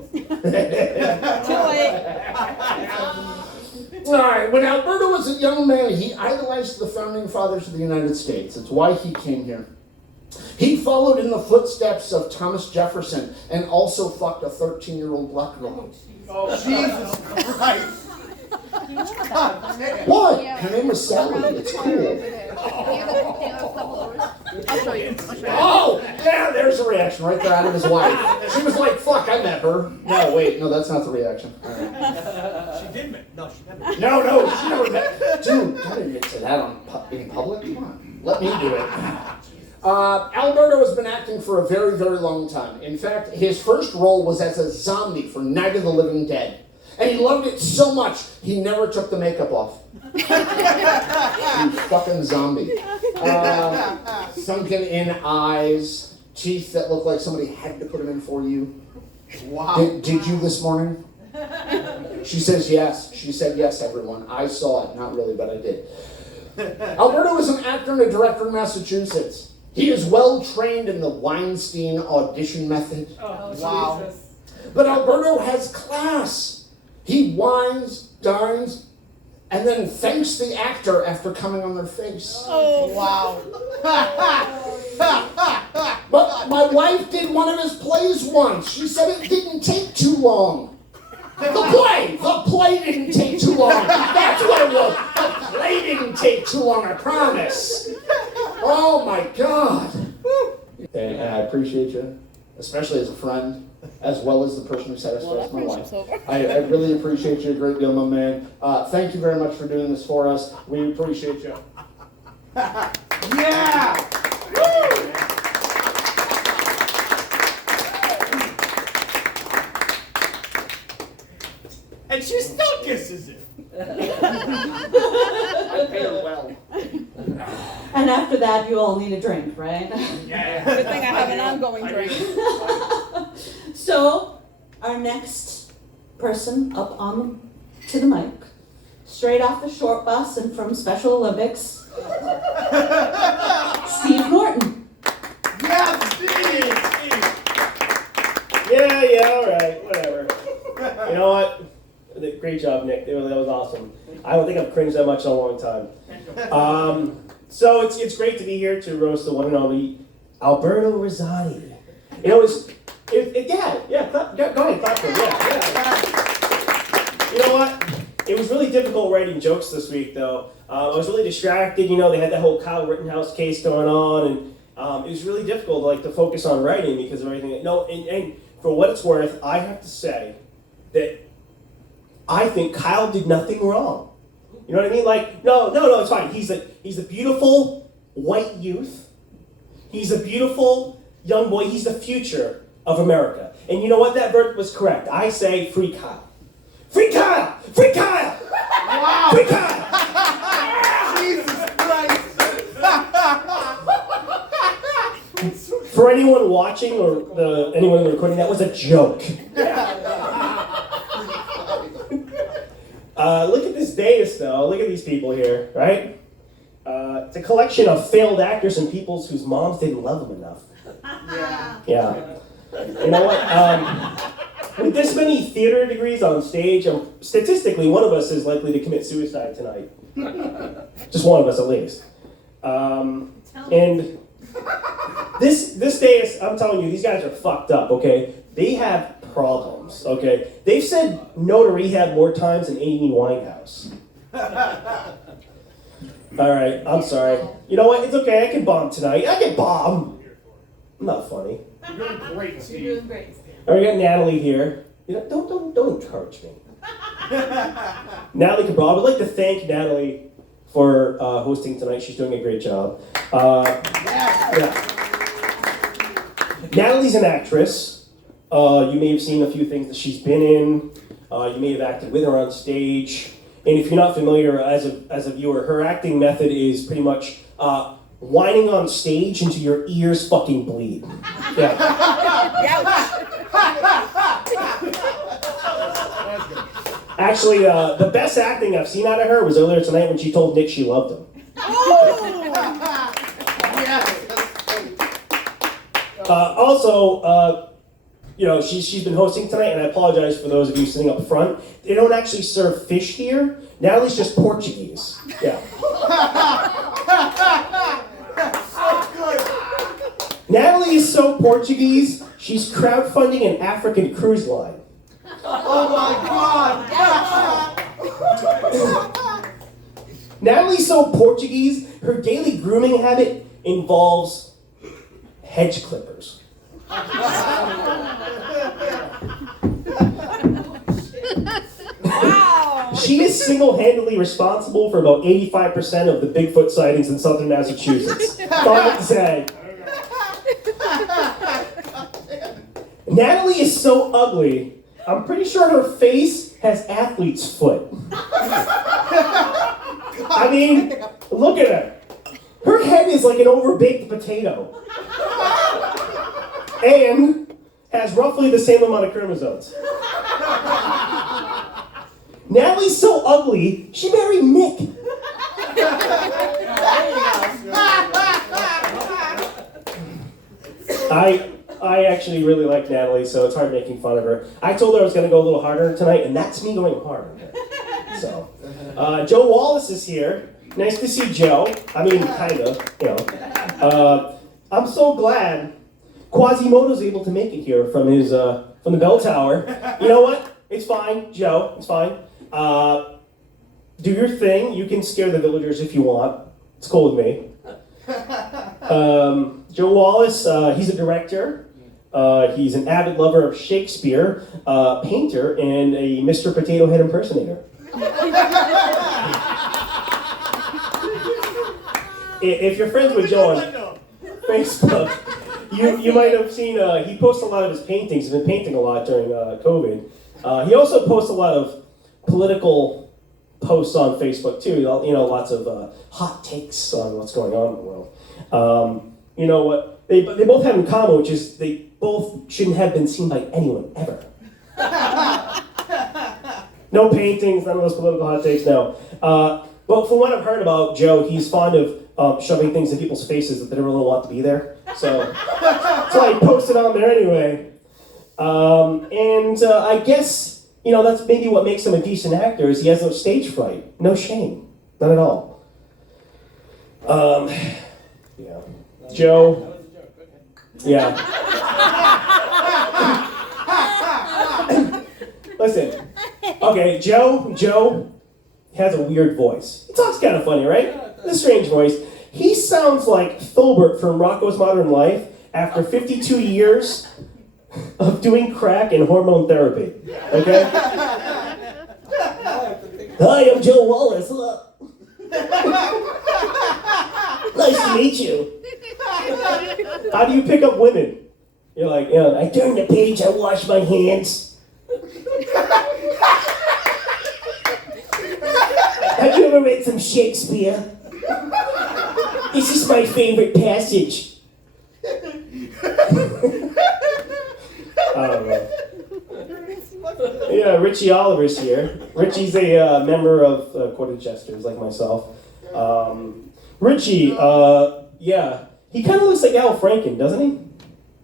Alright, when Alberto was a young man, he idolized the founding fathers of the United States. It's why he came here. He followed in the footsteps of Thomas Jefferson and also fucked a 13-year-old black girl. Oh, Jesus Christ. God damn. What? Her name was Sally. It's cool. I'll show you. Oh, yeah, there's a reaction right there out of his wife. She was like, fuck, I met her. No, wait, no, that's not the reaction. All right. She did make. No, she didn't. No, she never met. Dude, don't admit to that in public. Come on, let me do it. Alberto has been acting for a very, very long time. In fact, his first role was as a zombie for Night of the Living Dead. And he loved it so much, he never took the makeup off. You fucking zombie. Sunken in eyes, teeth that look like somebody had to put them in for you. Wow. Did you this morning? She says yes. She said yes, everyone. I saw it. Not really, but I did. Alberto is an actor and a director in Massachusetts. He is well trained in the Weinstein audition method. Oh, wow. But Alberto has class. He wines, dines, and then thanks the actor after coming on their face. Oh, Wow. But my wife did one of his plays once. She said it didn't take too long. The play didn't take too long. That's what it was. The play didn't take too long, I promise. Oh my God. And I appreciate you, especially as a friend, as well as the person who satisfies my wife. I really appreciate you a great deal, my man. Thank you very much for doing this for us. We appreciate you. Yeah. Woo. And she still kisses him. I pay her well. And after that, you all need a drink, right? Yeah. good thing I have an ongoing drink. So, our next person up on to the mic, straight off the short bus and from Special Olympics, Steve Norton. Yes, Steve. Yeah, all right, whatever. You know what? Great job, Nick. That was awesome. I don't think I've cringed that much in a long time. So it's great to be here to roast the one and only Alberto Rosati. You know, go ahead, clap for him. Yeah. You know what? It was really difficult writing jokes this week, though. I was really distracted. You know, they had that whole Kyle Rittenhouse case going on, and it was really difficult, to focus on writing because of everything. No, and for what it's worth, I have to say that I think Kyle did nothing wrong. You know what I mean? No, it's fine. He's a beautiful white youth. He's a beautiful young boy. He's the future of America. And you know what? That verdict was correct. I say free Kyle. Free Kyle! Free Kyle! Wow. Free Kyle! Jesus Christ. For anyone watching or anyone recording, that was a joke. Look at this dais, though. Look at these people here, right? It's a collection of failed actors and people whose moms didn't love them enough. Yeah. You know what? With this many theater degrees on stage, statistically, one of us is likely to commit suicide tonight. Just one of us, at least. And this dais, I'm telling you, these guys are fucked up, okay? They have problems, okay? They've said no to rehab more times than Amy Winehouse. All right, I'm sorry. You know what? It's okay. I can bomb tonight. I can bomb. I'm not funny. You're doing great, Steve. You're doing great. All right, we got Natalie here. You know, don't encourage me. Natalie Cabral. I would like to thank Natalie for hosting tonight. She's doing a great job. Yeah. Natalie's an actress. You may have seen a few things that she's been in. You may have acted with her on stage. And if you're not familiar, as a viewer, her acting method is pretty much whining on stage until your ears fucking bleed. Yeah. Actually, the best acting I've seen out of her was earlier tonight when she told Nick she loved him. Also, you know, she's been hosting tonight, and I apologize for those of you sitting up front. They don't actually serve fish here. Natalie's just Portuguese. Yeah. Natalie is so Portuguese, she's crowdfunding an African cruise line. Oh my God! Natalie's so Portuguese, her daily grooming habit involves hedge clippers. Wow. She is single-handedly responsible for about 85% of the Bigfoot sightings in southern Massachusetts. That's all I have to say. Natalie is so ugly, I'm pretty sure her face has athlete's foot. I mean, look at her. Her head is like an overbaked potato. And has roughly the same amount of chromosomes. Natalie's so ugly, she married Nick. I actually really like Natalie, so it's hard making fun of her. I told her I was going to go a little harder tonight, and that's me going hard on her. So, Joe Wallace is here. Nice to see Joe. I mean, kind of, you know. I'm so glad Quasimodo's able to make it here from his from the bell tower. You know what? It's fine, Joe. It's fine. Do your thing. You can scare the villagers if you want. It's cool with me. Joe Wallace, he's a director. He's an avid lover of Shakespeare, painter, and a Mr. Potato Head impersonator. If you're friends with Joe on Facebook, you might have seen he posts a lot of his paintings. He's been painting a lot during COVID. He also posts a lot of political posts on Facebook too. You know, lots of hot takes on what's going on in the world. You know what they both have in common, which is they both shouldn't have been seen by anyone ever. No paintings, none of those political hot takes. No. But from what I've heard about Joe, he's fond of shoving things in people's faces that they don't really want to be there. So I posted on there anyway. I guess, you know, that's maybe what makes him a decent actor is he has no stage fright. No shame. None at all. Yeah. Joe. Yeah. Listen. Okay, Joe has a weird voice. He talks kind of funny, right? A strange voice. He sounds like Filbert from Rocko's Modern Life after 52 years of doing crack and hormone therapy. Okay? Hi, I'm Joe Wallace. Nice to meet you. How do you pick up women? You're like, yeah, I turn the page, I wash my hands. Have you ever read some Shakespeare? This is my favorite passage. I don't know. Yeah, Richie Oliver's here. Richie's a member of Court of Jesters, like myself. Richie, yeah, he kind of looks like Al Franken, doesn't he?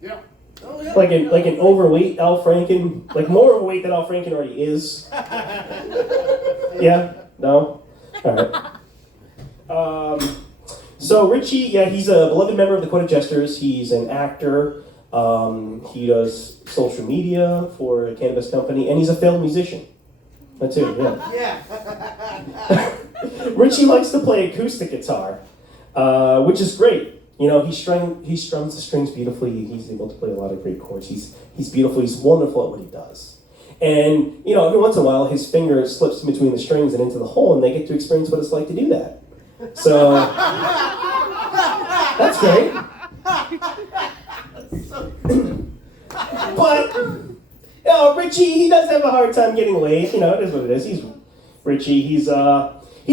Yeah. Oh, yeah. Like an overweight Al Franken, like more overweight than Al Franken already is. Yeah? No? All right. So Richie, yeah, he's a beloved member of the Court of Jesters. He's an actor. He does social media for a cannabis company, and he's a failed musician. That's it, yeah. Yeah. Richie likes to play acoustic guitar, which is great. You know, he strums the strings beautifully. He's able to play a lot of great chords. He's beautiful. He's wonderful at what he does. And, you know, every once in a while, his finger slips in between the strings and into the hole, and they get to experience what it's like to do that. So, that's great. But, you know, Richie, he does have a hard time getting laid. You know, it is what it is. He's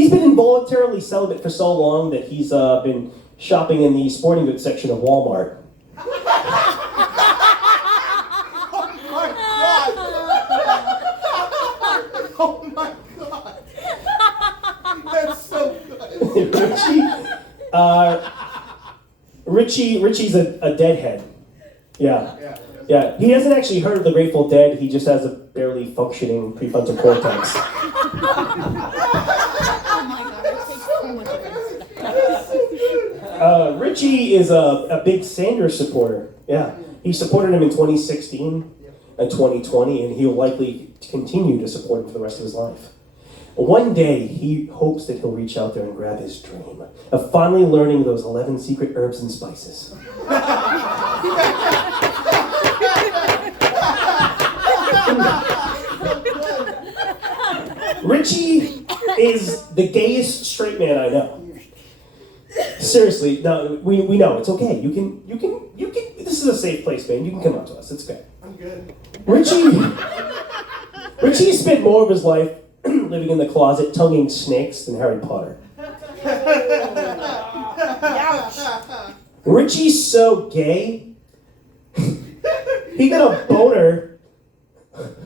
been involuntarily celibate for so long that he's been shopping in the sporting goods section of Walmart. Oh my god! That's so good. Richie's a deadhead. Yeah. He hasn't actually heard of the Grateful Dead. He just has a barely functioning prefrontal cortex. Richie is a big Sanders supporter. Yeah. He supported him in 2016 and 2020, and he'll likely continue to support him for the rest of his life. One day, he hopes that he'll reach out there and grab his dream of finally learning those 11 secret herbs and spices. Richie is the gayest straight man I know. Seriously, no, we know, it's okay. You can, this is a safe place, man. You can come up to us, it's good. I'm good. Richie spent more of his life living in the closet, tonguing snakes than Harry Potter. Richie's so gay, he got a boner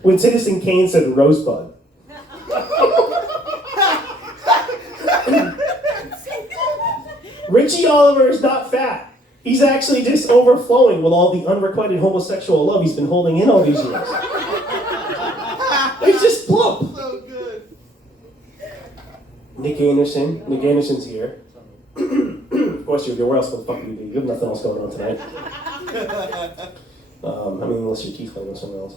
when Citizen Kane said Rosebud. Richie Oliver is not fat. He's actually just overflowing with all the unrequited homosexual love he's been holding in all these years. He's just plump. So good. Nick Anderson's here. Of course you're here. Where else the fuck would you be? You have nothing else going on tonight. I mean, unless your teeth clean or something else.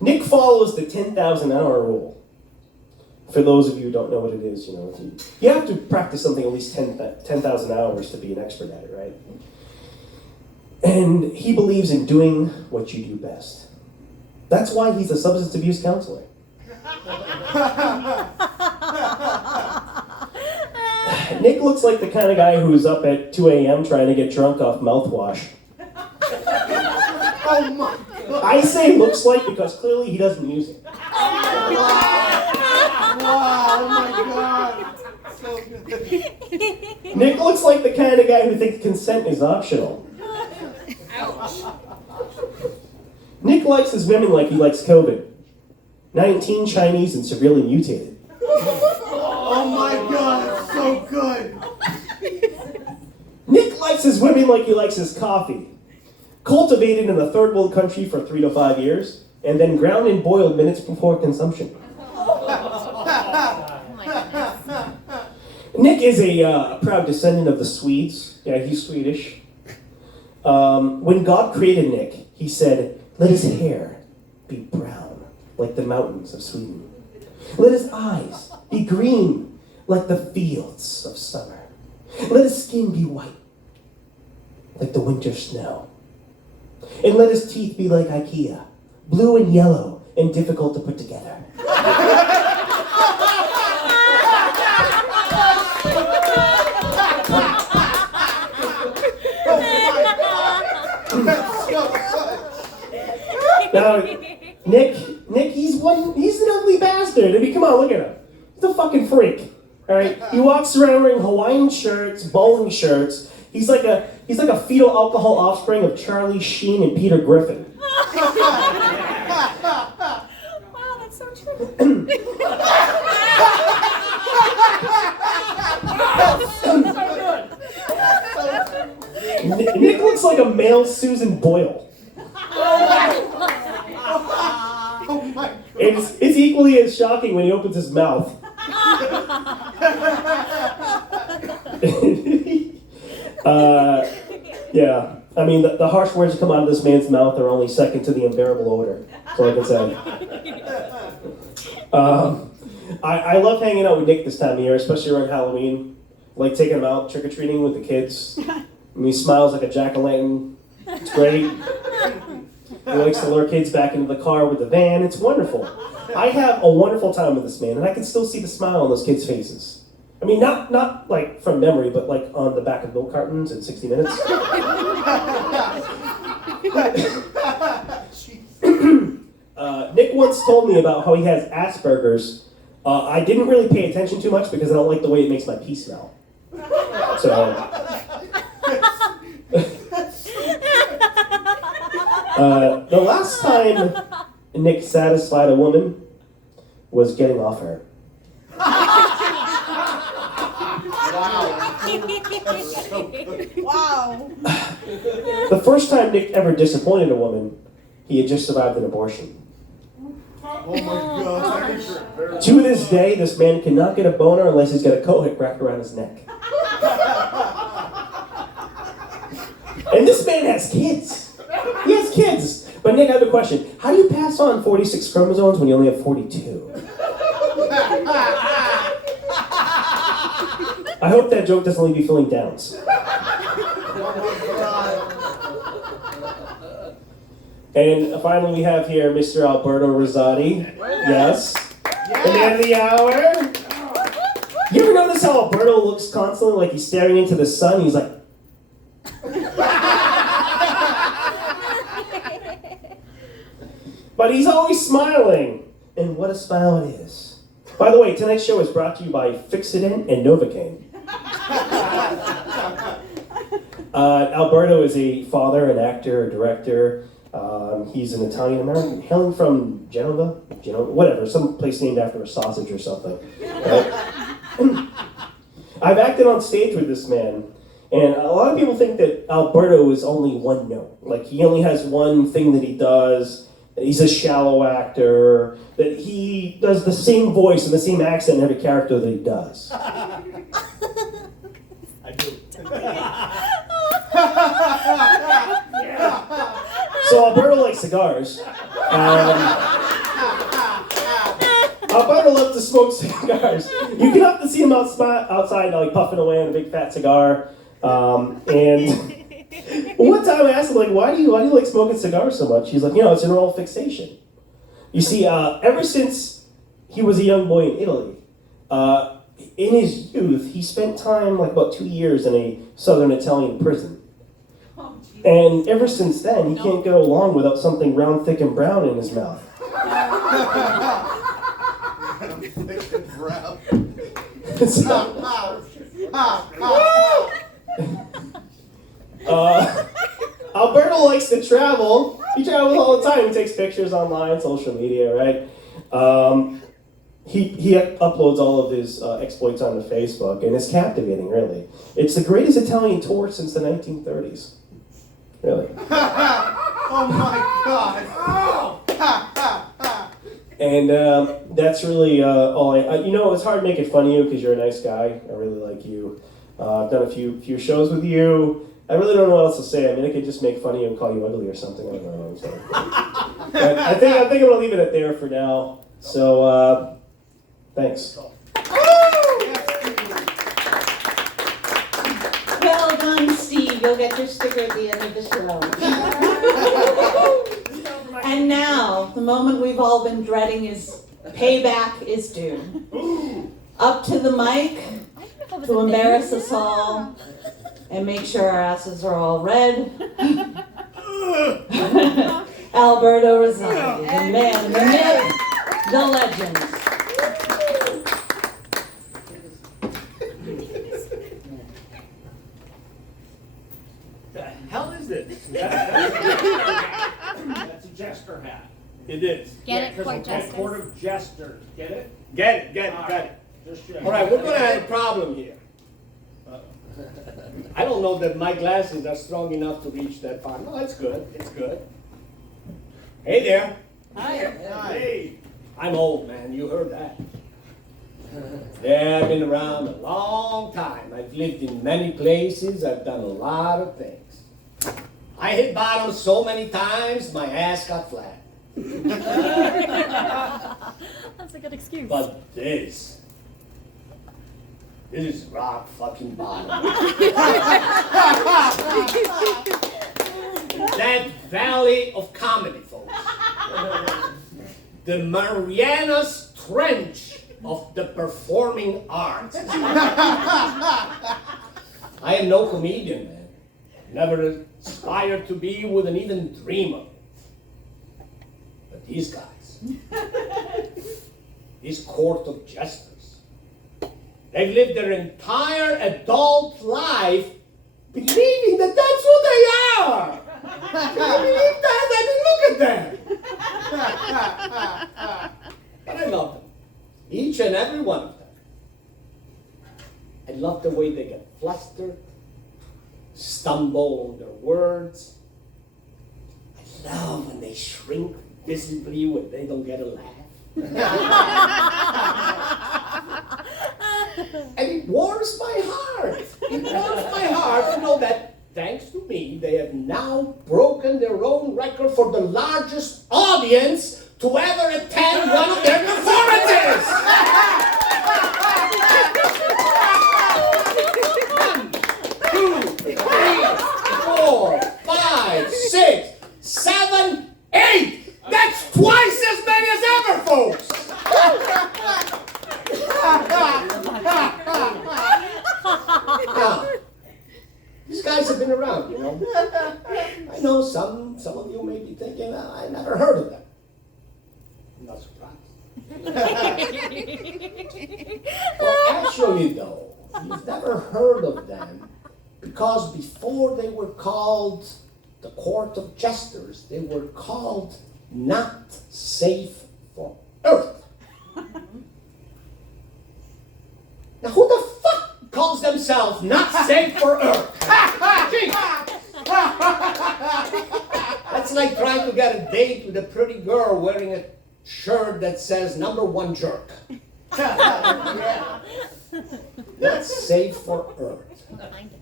Nick follows the 10,000 hour rule. For those of you who don't know what it is, you know, you have to practice something at least 10,000 hours to be an expert at it, right? And he believes in doing what you do best. That's why he's a substance abuse counselor. Nick looks like the kind of guy who's up at 2 a.m. trying to get drunk off mouthwash. Oh my god. I say looks like because clearly he doesn't use it. Wow, oh my god. So good. Nick looks like the kind of guy who thinks consent is optional. Nick likes his women like he likes COVID. 19 Chinese and severely mutated. Oh my god, so good. Nick likes his women like he likes his coffee. Cultivated in a third world country for 3 to 5 years, and then ground and boiled minutes before consumption. Nick is a proud descendant of the Swedes. Yeah, he's Swedish. When God created Nick, he said, "Let his hair be brown, like the mountains of Sweden. Let his eyes be green, like the fields of summer. Let his skin be white, like the winter snow. And let his teeth be like IKEA, blue and yellow and difficult to put together." Now, Nick, he's an ugly bastard. I mean, come on, look at him. He's a fucking freak. All right, he walks around wearing Hawaiian shirts, bowling shirts, He's like a fetal alcohol offspring of Charlie Sheen and Peter Griffin. Wow, that's so true. Nick looks like a male Susan Boyle. Oh my God. It's equally as shocking when he opens his mouth. Yeah, I mean, the harsh words that come out of this man's mouth are only second to the unbearable odor. That's all I can say. I love hanging out with Nick this time of year, especially around Halloween. Like taking him out trick-or-treating with the kids. And he smiles like a jack-o'-lantern. It's great. He likes to lure kids back into the car with the van. It's wonderful. I have a wonderful time with this man, and I can still see the smile on those kids' faces. I mean, not like from memory, but like on the back of milk cartons in 60 Minutes. Nick once told me about how he has Asperger's. I didn't really pay attention too much because I don't like the way it makes my pee smell. So. The last time Nick satisfied a woman was getting off her. Wow. The first time Nick ever disappointed a woman, he had just survived an abortion. Oh my God. To this day, this man cannot get a boner unless he's got a coat hook wrapped around his neck. And this man has kids. He has kids. But Nick, I have a question. How do you pass on 46 chromosomes when you only have 42? I hope that joke doesn't leave you feeling downs. And finally we have here Mr. Alberto Rosati. Yes. The man of the hour. You ever notice how Alberto looks constantly like he's staring into the sun? He's like... But he's always smiling. And what a smile it is. By the way, tonight's show is brought to you by Fixodent and Novocaine. Alberto is a father, an actor, a director. He's an Italian-American, hailing from Genova, whatever, some place named after a sausage or something. Right? I've acted on stage with this man, and a lot of people think that Alberto is only one note. Like, he only has one thing that he does. He's a shallow actor, that he does the same voice and the same accent in every character that he does. I do. So Alberto likes cigars. Alberto loves to smoke cigars. You can often see him outside like puffing away on a big fat cigar. And one time I asked him, like, why do you like smoking cigars so much? He's like, it's an oral fixation. You see, ever since he was a young boy in Italy, in his youth, he spent time, like about 2 years in a southern Italian prison. And ever since then, he can't go along without something round, thick, and brown in his mouth. Alberto likes to travel. He travels all the time. He takes pictures online, social media, right? He uploads all of his exploits onto Facebook, and it's captivating, really. It's the greatest Italian tour since the 1930s. Really. Oh my God. And that's really all it's hard making fun of you because you're a nice guy. I really like you. I've done a few shows with you. I really don't know what else to say. I mean, I could just make fun of you and call you ugly or something. I don't know. So. But I think I'm gonna leave it at there for now. So thanks. Well done, Steve. You'll get your sticker at the end of the show. And now, the moment we've all been dreading is payback is due. Up to the mic to embarrass us all and make sure our asses are all red. Alberto Rosati, the man, the myth, the legend. It is. Get it, court Okay, jesters. Court of Jesters. Get it? Get it, got it. Just check. All right, we're gonna have a problem here. I don't know that my glasses are strong enough to reach that far. No, it's good, it's good. Hey there. Hey. I'm old, man, you heard that. Yeah, I've been around a long time. I've lived in many places, I've done a lot of things. I hit bottom so many times, my ass got flat. That's a good excuse. But this is rock fucking bottom. That valley of comedy, folks. The Marianas Trench of the performing arts. I am no comedian, man. Never aspired to be, wouldn't even dream of it. But these guys, this court of jesters, they've lived their entire adult life believing that that's who they are. Can you believe that? I mean, look at them. But I love them. Each and every one of them. I love the way they get flustered, stumble on their words. I love when they shrink visibly when they don't get a laugh. And it warms my heart. It warms my heart to know that, thanks to me, they have now broken their own record for the largest audience to ever attend one of their performances. 1, 2, 3, 4, 5, 6, 7, 8. That's twice as many as ever, folks. Now, these guys have been around, you know. I know some of you may be thinking, I never heard of them. I'm not surprised. Well, actually, though, you've never heard of them because before they were called the Court of Jesters, they were called Not Safe for Earth. Now, who the fuck calls themselves Not Safe for Earth? That's like trying to get a date with a pretty girl wearing a shirt that says #1 jerk. Not safe for Earth.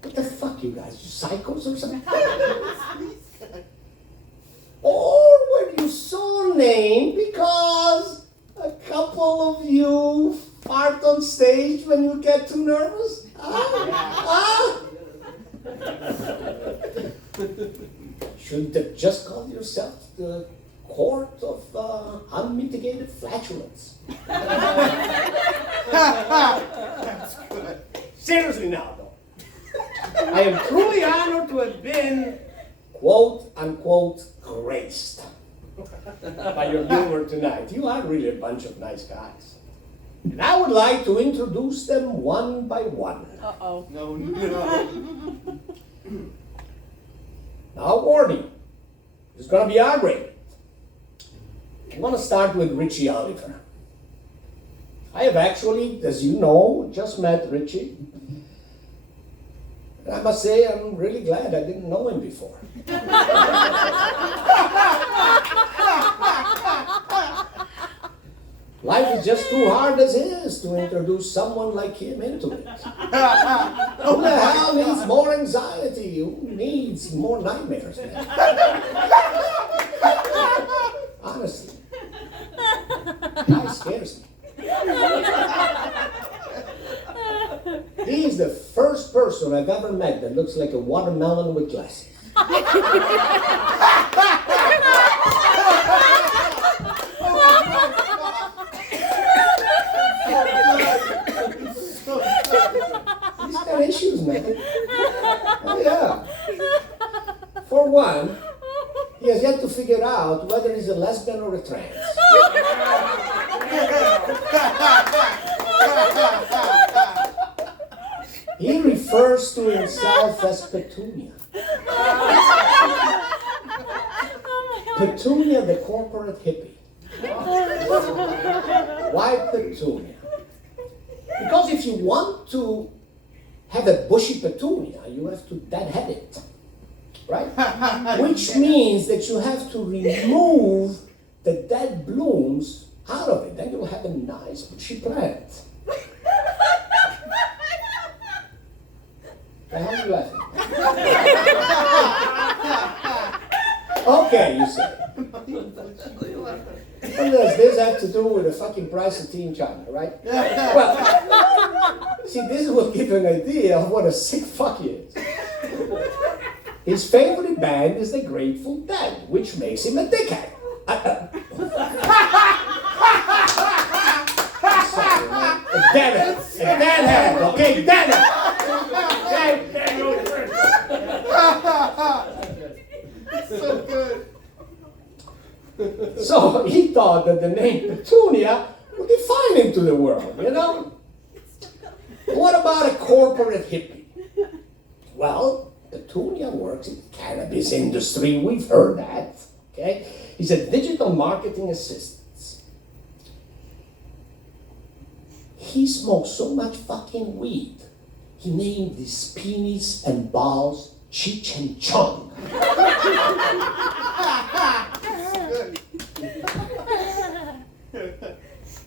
What the fuck, you guys? You psychos or something? Or were you so named because a couple of you fart on stage when you get too nervous? Shouldn't have just called yourself the Court of Unmitigated Flatulence. That's good. Seriously now, though. I am truly honored to have been, quote unquote, graced by your humor tonight. You are really a bunch of nice guys. And I would like to introduce them one by one. Uh-oh. No. Now, warning, it's going to be R-rated. I want to start with Richie Oliver. I have actually, as you know, just met Richie. And I must say, I'm really glad I didn't know him before. Life is just too hard as is to introduce someone like him into it. Who the hell needs more anxiety? Who needs more nightmares, man? Honestly. Guy scares me. He's the first person I've ever met that looks like a watermelon with glasses. He's got issues, man. Oh, yeah. For one, he has yet to figure out whether he's a lesbian or a trans. He refers to himself as Petunia. Petunia, the corporate hippie. Why Petunia? Because if you want to have a bushy petunia, you have to deadhead it, right? Which means that you have to remove the dead blooms out of it. Then you'll have a nice bushy plant. How are you laughing? Okay, you say. What does this have to do with the fucking price of tea in China, right? Well, see, this will give you an idea of what a sick fuck he is. His favorite band is the Grateful Dead, which makes him a dickhead. Deadhead, a deadhead, okay, deadhead. Okay. So good. So he thought that the name Petunia would define him to the world, you know? What about a corporate hippie? Well, Petunia works in the cannabis industry. We've heard that, okay? He's a digital marketing assistant. He smokes so much fucking weed, he named his penis and balls Cheech and Chong.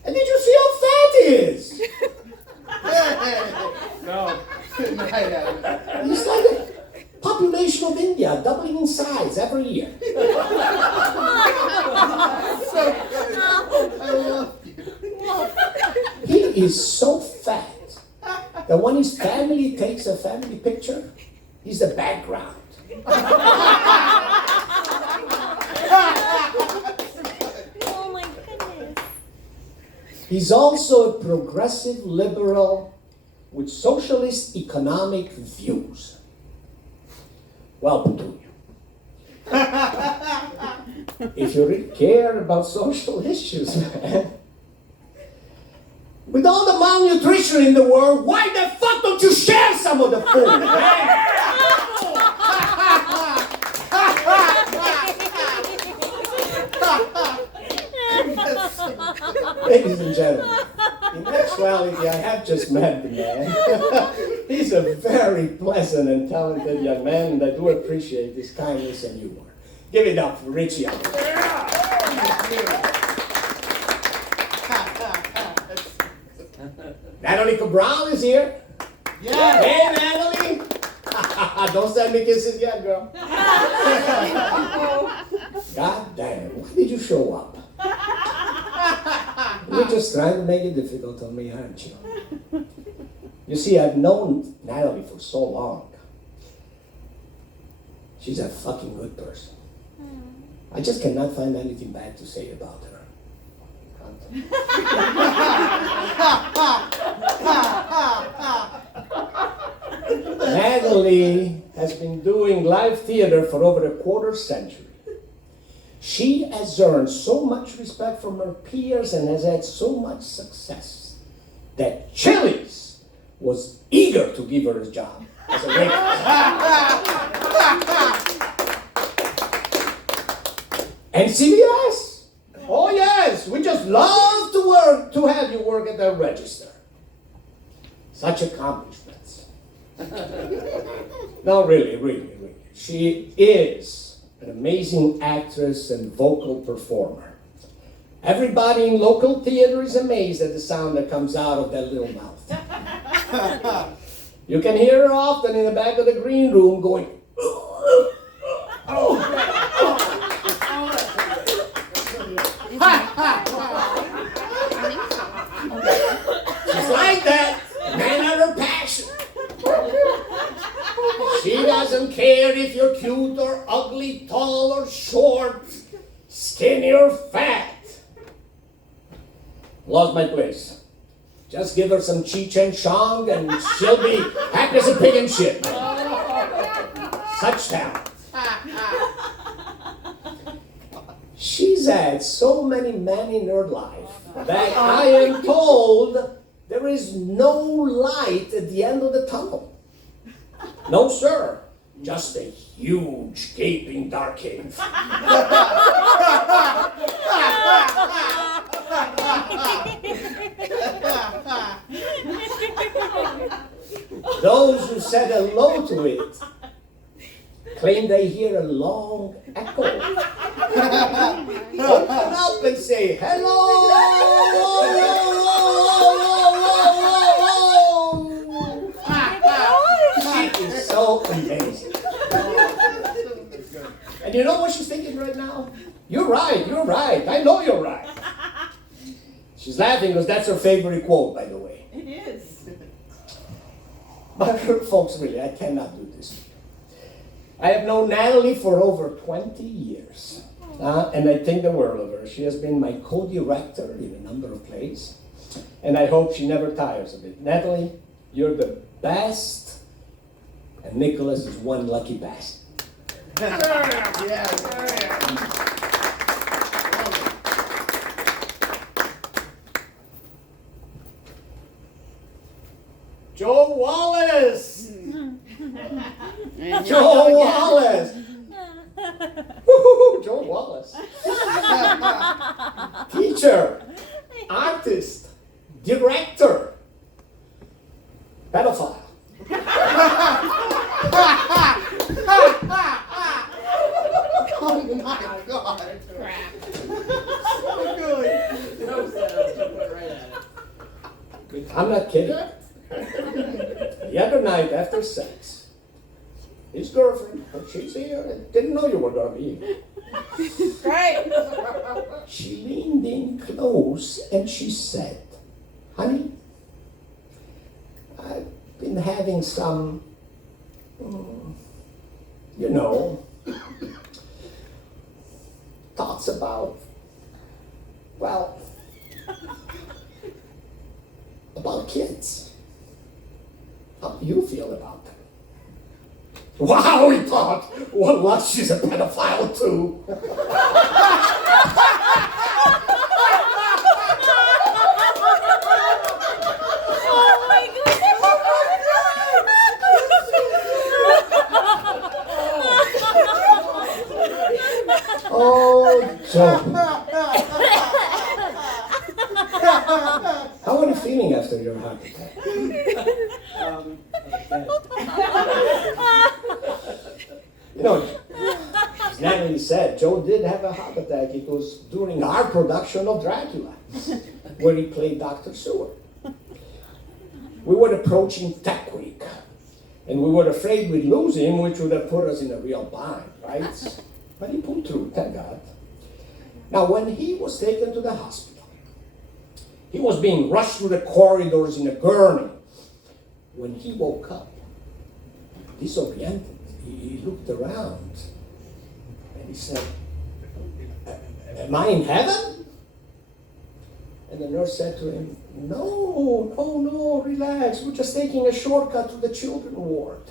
And did you see how fat he is? No. He's like the population of India, doubling in size every year. So good. I love you. He is so fat that when his family takes a family picture, he's the background. Oh my goodness. He's also a progressive liberal with socialist economic views. Well, Petunia, if you really care about social issues, man, with all the malnutrition in the world, why the fuck don't you share some of the food, man? Ladies and gentlemen, in actuality, I have just met the man. He's a very pleasant and talented young man, and I do appreciate his kindness and humor. Give it up for Richie Oliver. Natalie Cabral is here. Yeah. Hey, Natalie. Don't send me kisses yet, girl. God damn, why did you show up? You're just trying to make it difficult on me, aren't you? You see, I've known Natalie for so long. She's a fucking good person. I just cannot find anything bad to say about her. Natalie has been doing live theater for over a quarter century. She has earned so much respect from her peers and has had so much success that Chili's was eager to give her a job as a waitress. And CBS, oh yes, we just love to have you work at the register. Such accomplishments. No, really. She is an amazing actress and vocal performer. Everybody in local theater is amazed at the sound that comes out of that little mouth. You can hear her often in the back of the green room going, she's like that, man of her passion. She doesn't care if you're cute or ugly, tall or short, skinny or fat. Lost my place. Just give her some Cheech and Chong and she'll be happy as a pig in shit. Such talent. She's had so many men in her life that I am told there is no light at the end of the tunnel. No, sir. Just a huge, gaping dark cave. said hello to it. Claim they hear a long echo. Open up and say hello. She is so amazing. And you know what she's thinking right now? You're right. I know you're right. She's laughing because that's her favorite quote, by the way. It is. But folks, really, I cannot do this. I have known Natalie for over 20 years. And I think the world of her. She has been my co-director in a number of plays. And I hope she never tires of it. Natalie, you're the best. And Nicholas is one lucky bastard. Joe Wallace! Joe Wallace! Woo-hoo, Joe Wallace. Teacher, artist, director, pedophile. Oh my God. I'm not kidding. The other night after sex, his girlfriend, she's here, didn't know you were going to be here. Right. She leaned in close and she said, honey, I've been having some, thoughts about, well, about kids. How do you feel about them? Wow, he thought, what luck, she's a pedophile too. Oh, Joe. How are you feeling after your heart attack? As Natalie said, Joe did have a heart attack. It was during our production of Dracula, where he played Dr. Seward. We were approaching Tech Week, and we were afraid we'd lose him, which would have put us in a real bind, right? But he pulled through, thank God. Now, when he was taken to the hospital, he was being rushed through the corridors in a gurney. When he woke up, disoriented, he looked around and he said, am I in heaven? And the nurse said to him, no, relax. We're just taking a shortcut to the children ward.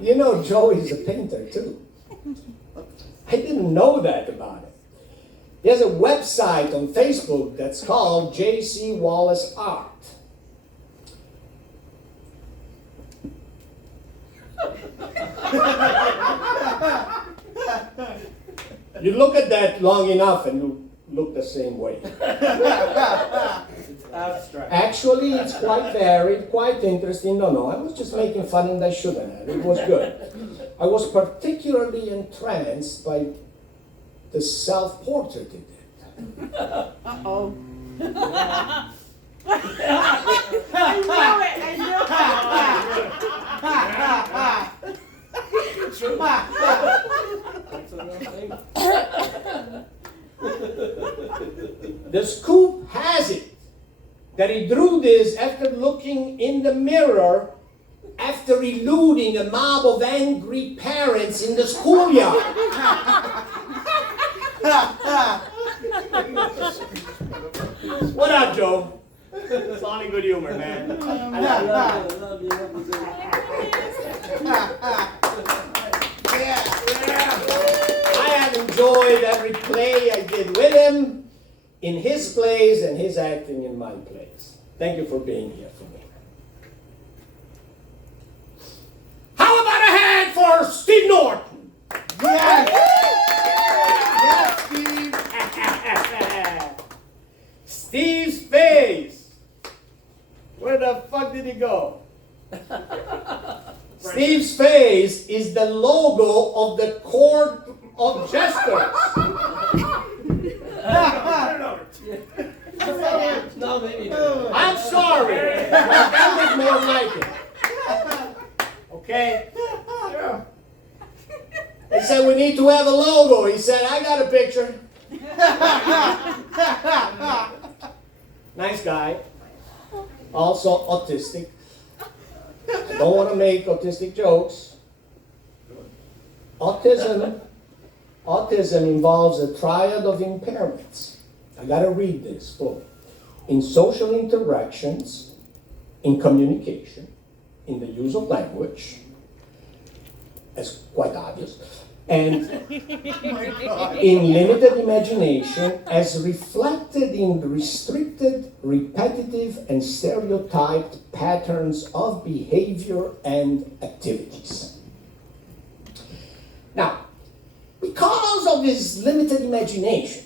You know, Joey's a painter too. I didn't know that about him. There's a website on Facebook that's called J.C. Wallace Art. You look at that long enough and you look the same way. Abstract. Actually, it's quite varied, quite interesting. No, I was just making fun and I shouldn't have. It was good. I was particularly entranced by the self-portrait he did. Uh-oh. I The scoop has it that he drew this after looking in the mirror after eluding a mob of angry parents in the schoolyard. What up, Joe? It's only good humor, man. I have enjoyed every play I did with him, in his plays and his acting in my plays. Thank you for being here for me. for Steve Norton. Yes! Yes, Steve! Steve's face! Where the fuck did he go? Steve's face is the logo of the court of Jesters. No, maybe. I'm sorry. That was more like it. Okay? They said we need to have a logo. He said, I got a picture. Nice guy. Also autistic. I don't want to make autistic jokes. Autism involves a triad of impairments. I gotta read this fully. In social interactions, in communication, in the use of language, that's quite obvious, and in limited imagination as reflected in the restricted, repetitive, and stereotyped patterns of behavior and activities. Now, because of his limited imagination,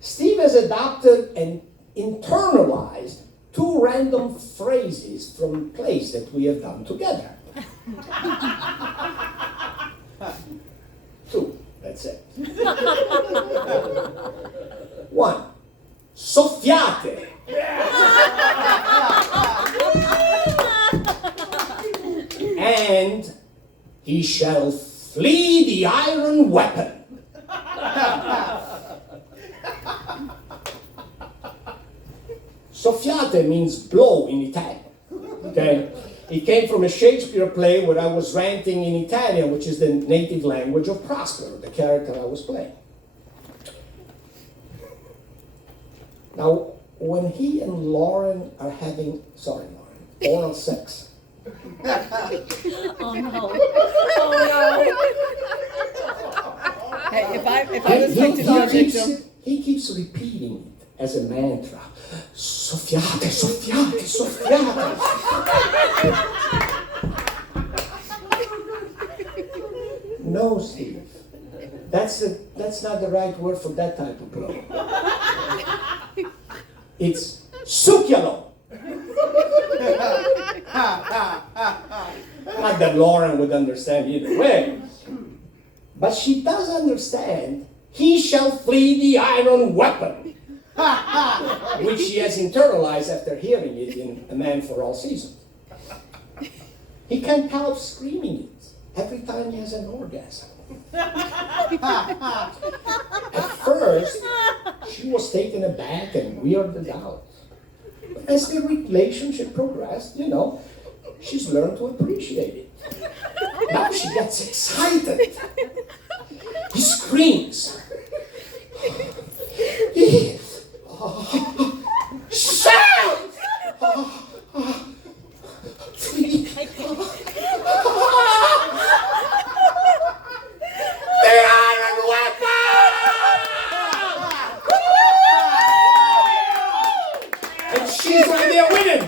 Steve has adopted and internalized two random phrases from plays that we have done together. Two, that's it. One, soffiate. And he shall flee the iron weapon. Soffiate means blow in Italian. Okay? It came from a Shakespeare play where I was ranting in Italian, which is the native language of Prospero, the character I was playing. Now, when he and Lauren are having, oral sex. Oh no. Hey, if I was victim, you're victim. He keeps repeating it as a mantra. Soffiate, soffiate, soffiate. No, Steve. That's not the right word for that type of blow. It's succhialo. Not that Lauren would understand either way. But she does understand, he shall flee the iron weapon, which she has internalized after hearing it in A Man for All Seasons. He can't help screaming it every time he has an orgasm. At first, she was taken aback and weirded out. But as the relationship progressed, she's learned to appreciate it. Now she gets excited. He screams. Shout! The iron weapon! And she's right there with him.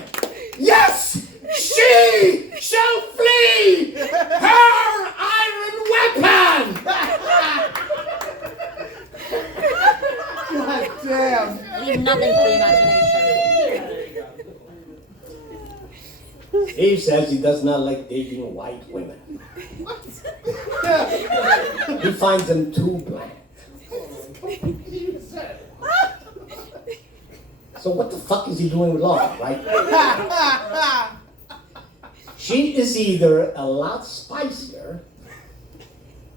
Yes! She shall flee her iron weapon! God damn! Leave nothing to the imagination. Steve says he does not like dating white women. He finds them too bland. So what the fuck is he doing with Laura, right? She is either a lot spicier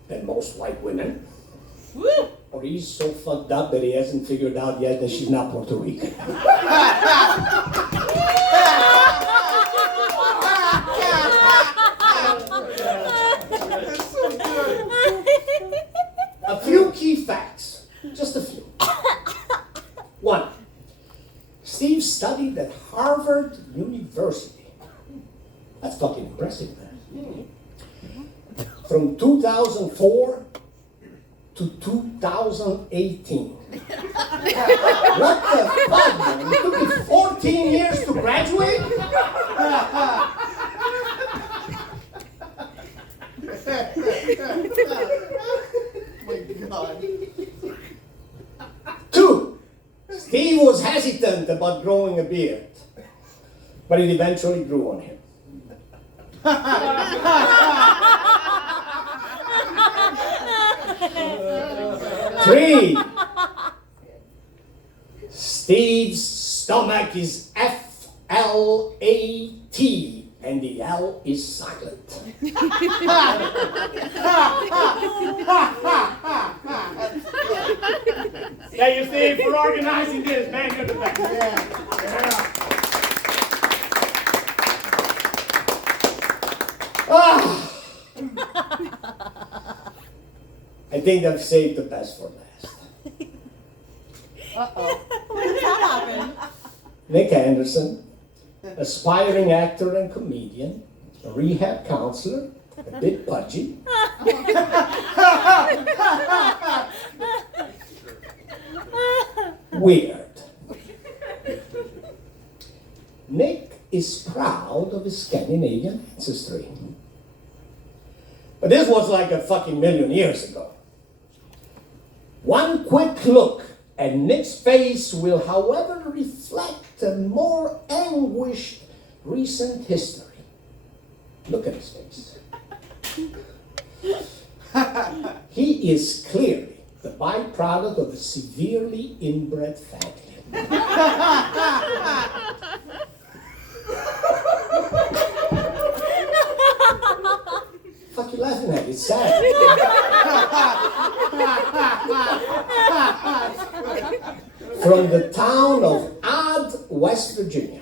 than most white women, or he's so fucked up that he hasn't figured out yet that she's not Puerto Rican. A few key facts, just a few. One, Steve studied at Harvard University. That's fucking impressive, man. From 2004 to 2018. What the fuck, man? It took me 14 years to graduate? my God. 2. Steve was hesitant about growing a beard, but it eventually grew on him. 3. Steve's stomach is F-L-A-T, and the L is silent. Yeah, you Steve, for organizing this, man, you're the best. I think I've saved the best for last. What did that happen? Nick Anderson, aspiring actor and comedian, a rehab counselor, a bit pudgy. Weird. Nick is proud of his Scandinavian ancestry. But this was like a fucking million years ago. One quick look at Nick's face will, however, reflect a more anguished recent history. Look at his face. He is clearly the byproduct of a severely inbred family. Fuck you laughing at? It's sad. From the town of Ad, West Virginia.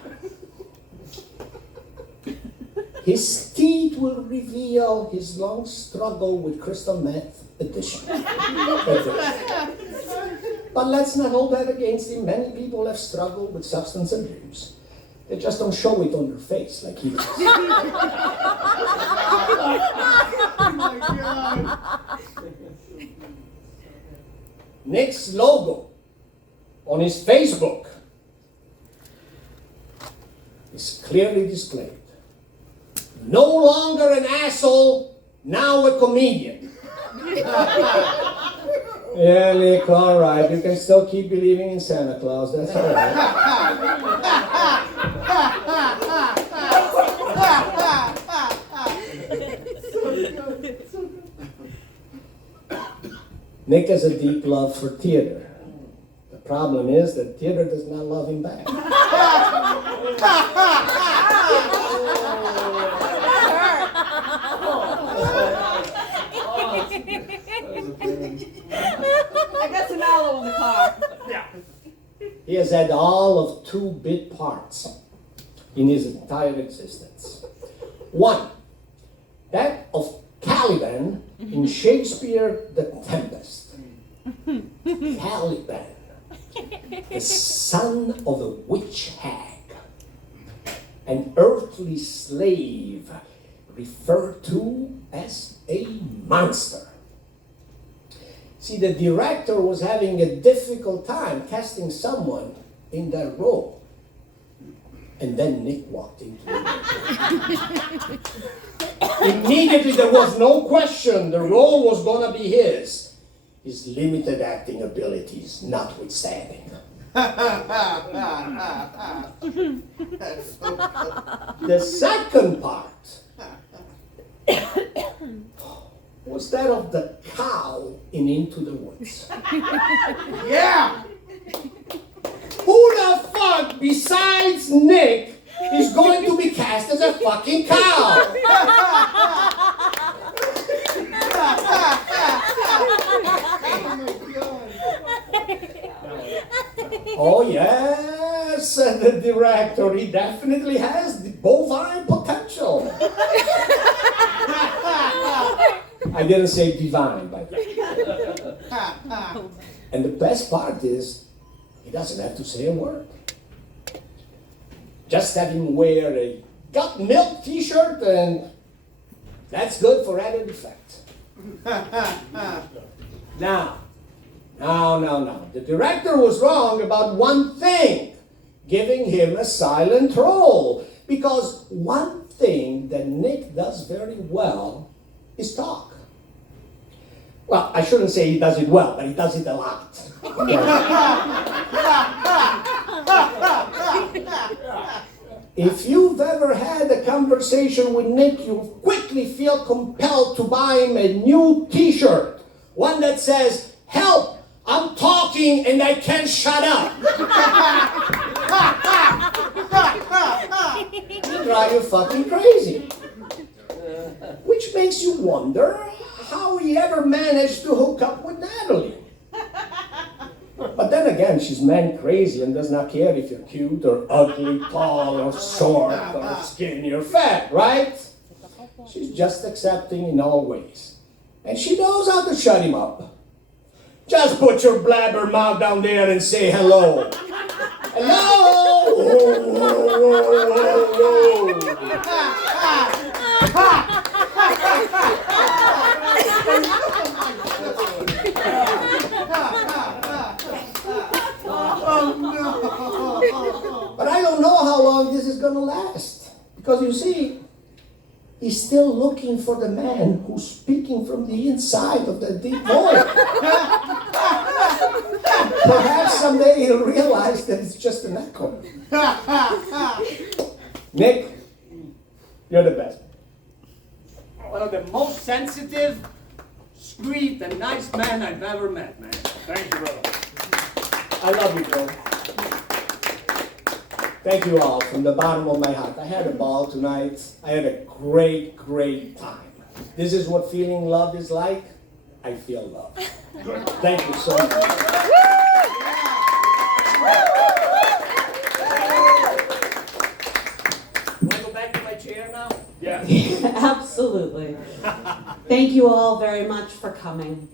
His teeth will reveal his long struggle with crystal meth addiction. But let's not hold that against him. Many people have struggled with substance abuse. They just don't show it on their face like he does. Oh my God. Nick's logo on his Facebook is clearly displayed. No longer an asshole, now a comedian. Yeah, Nick, all right. You can still keep believing in Santa Claus. That's all right. Nick has a deep love for theater. The problem is that theater does not love him back. I got some aloe in the car. He has had all of 2 bit parts in his entire existence. 1, that of Caliban in Shakespeare The Tempest. Caliban, the son of a witch hag, an earthly slave referred to as a monster. See, the director was having a difficult time casting someone in that role. And then Nick walked into it. Immediately there was no question the role was going to be his limited acting abilities notwithstanding. That's so good. The second part was that of the cow in Into the Woods. Yeah! Who the fuck besides Nick is going to be cast as a fucking cow? Oh yes, the director, he definitely has the bovine potential. I didn't say divine, by the way. And the best part is, he doesn't have to say a word. Just have him wear a got milk t-shirt and that's good for added effect. Now. The director was wrong about one thing, giving him a silent role. Because one thing that Nick does very well is talk. Well, I shouldn't say he does it well, but he does it a lot. If you've ever had a conversation with Nick, you quickly feel compelled to buy him a new t-shirt. One that says, "Help! I'm talking and I can't shut up." It'll drive you fucking crazy. Which makes you wonder how he ever managed to hook up with Natalie. But then again, she's man crazy and does not care if you're cute or ugly, tall or short or skinny or fat, right? She's just accepting in all ways. And she knows how to shut him up. Just put your blabber mouth down there and say hello. But I don't know how long this is going to last. Because you see, he's still looking for the man who's speaking from the inside of the deep void. Perhaps someday he'll realize that it's just an echo. Nick, you're the best. One of the most sensitive, sweet, and nice man I've ever met, man. Thank you, brother. I love you, bro. Thank you all from the bottom of my heart. I had a ball tonight. I had a great, great time. This is what feeling love is like. I feel love. Thank you so much. Want to go back to my chair now? Yeah. Absolutely. Thank you all very much for coming.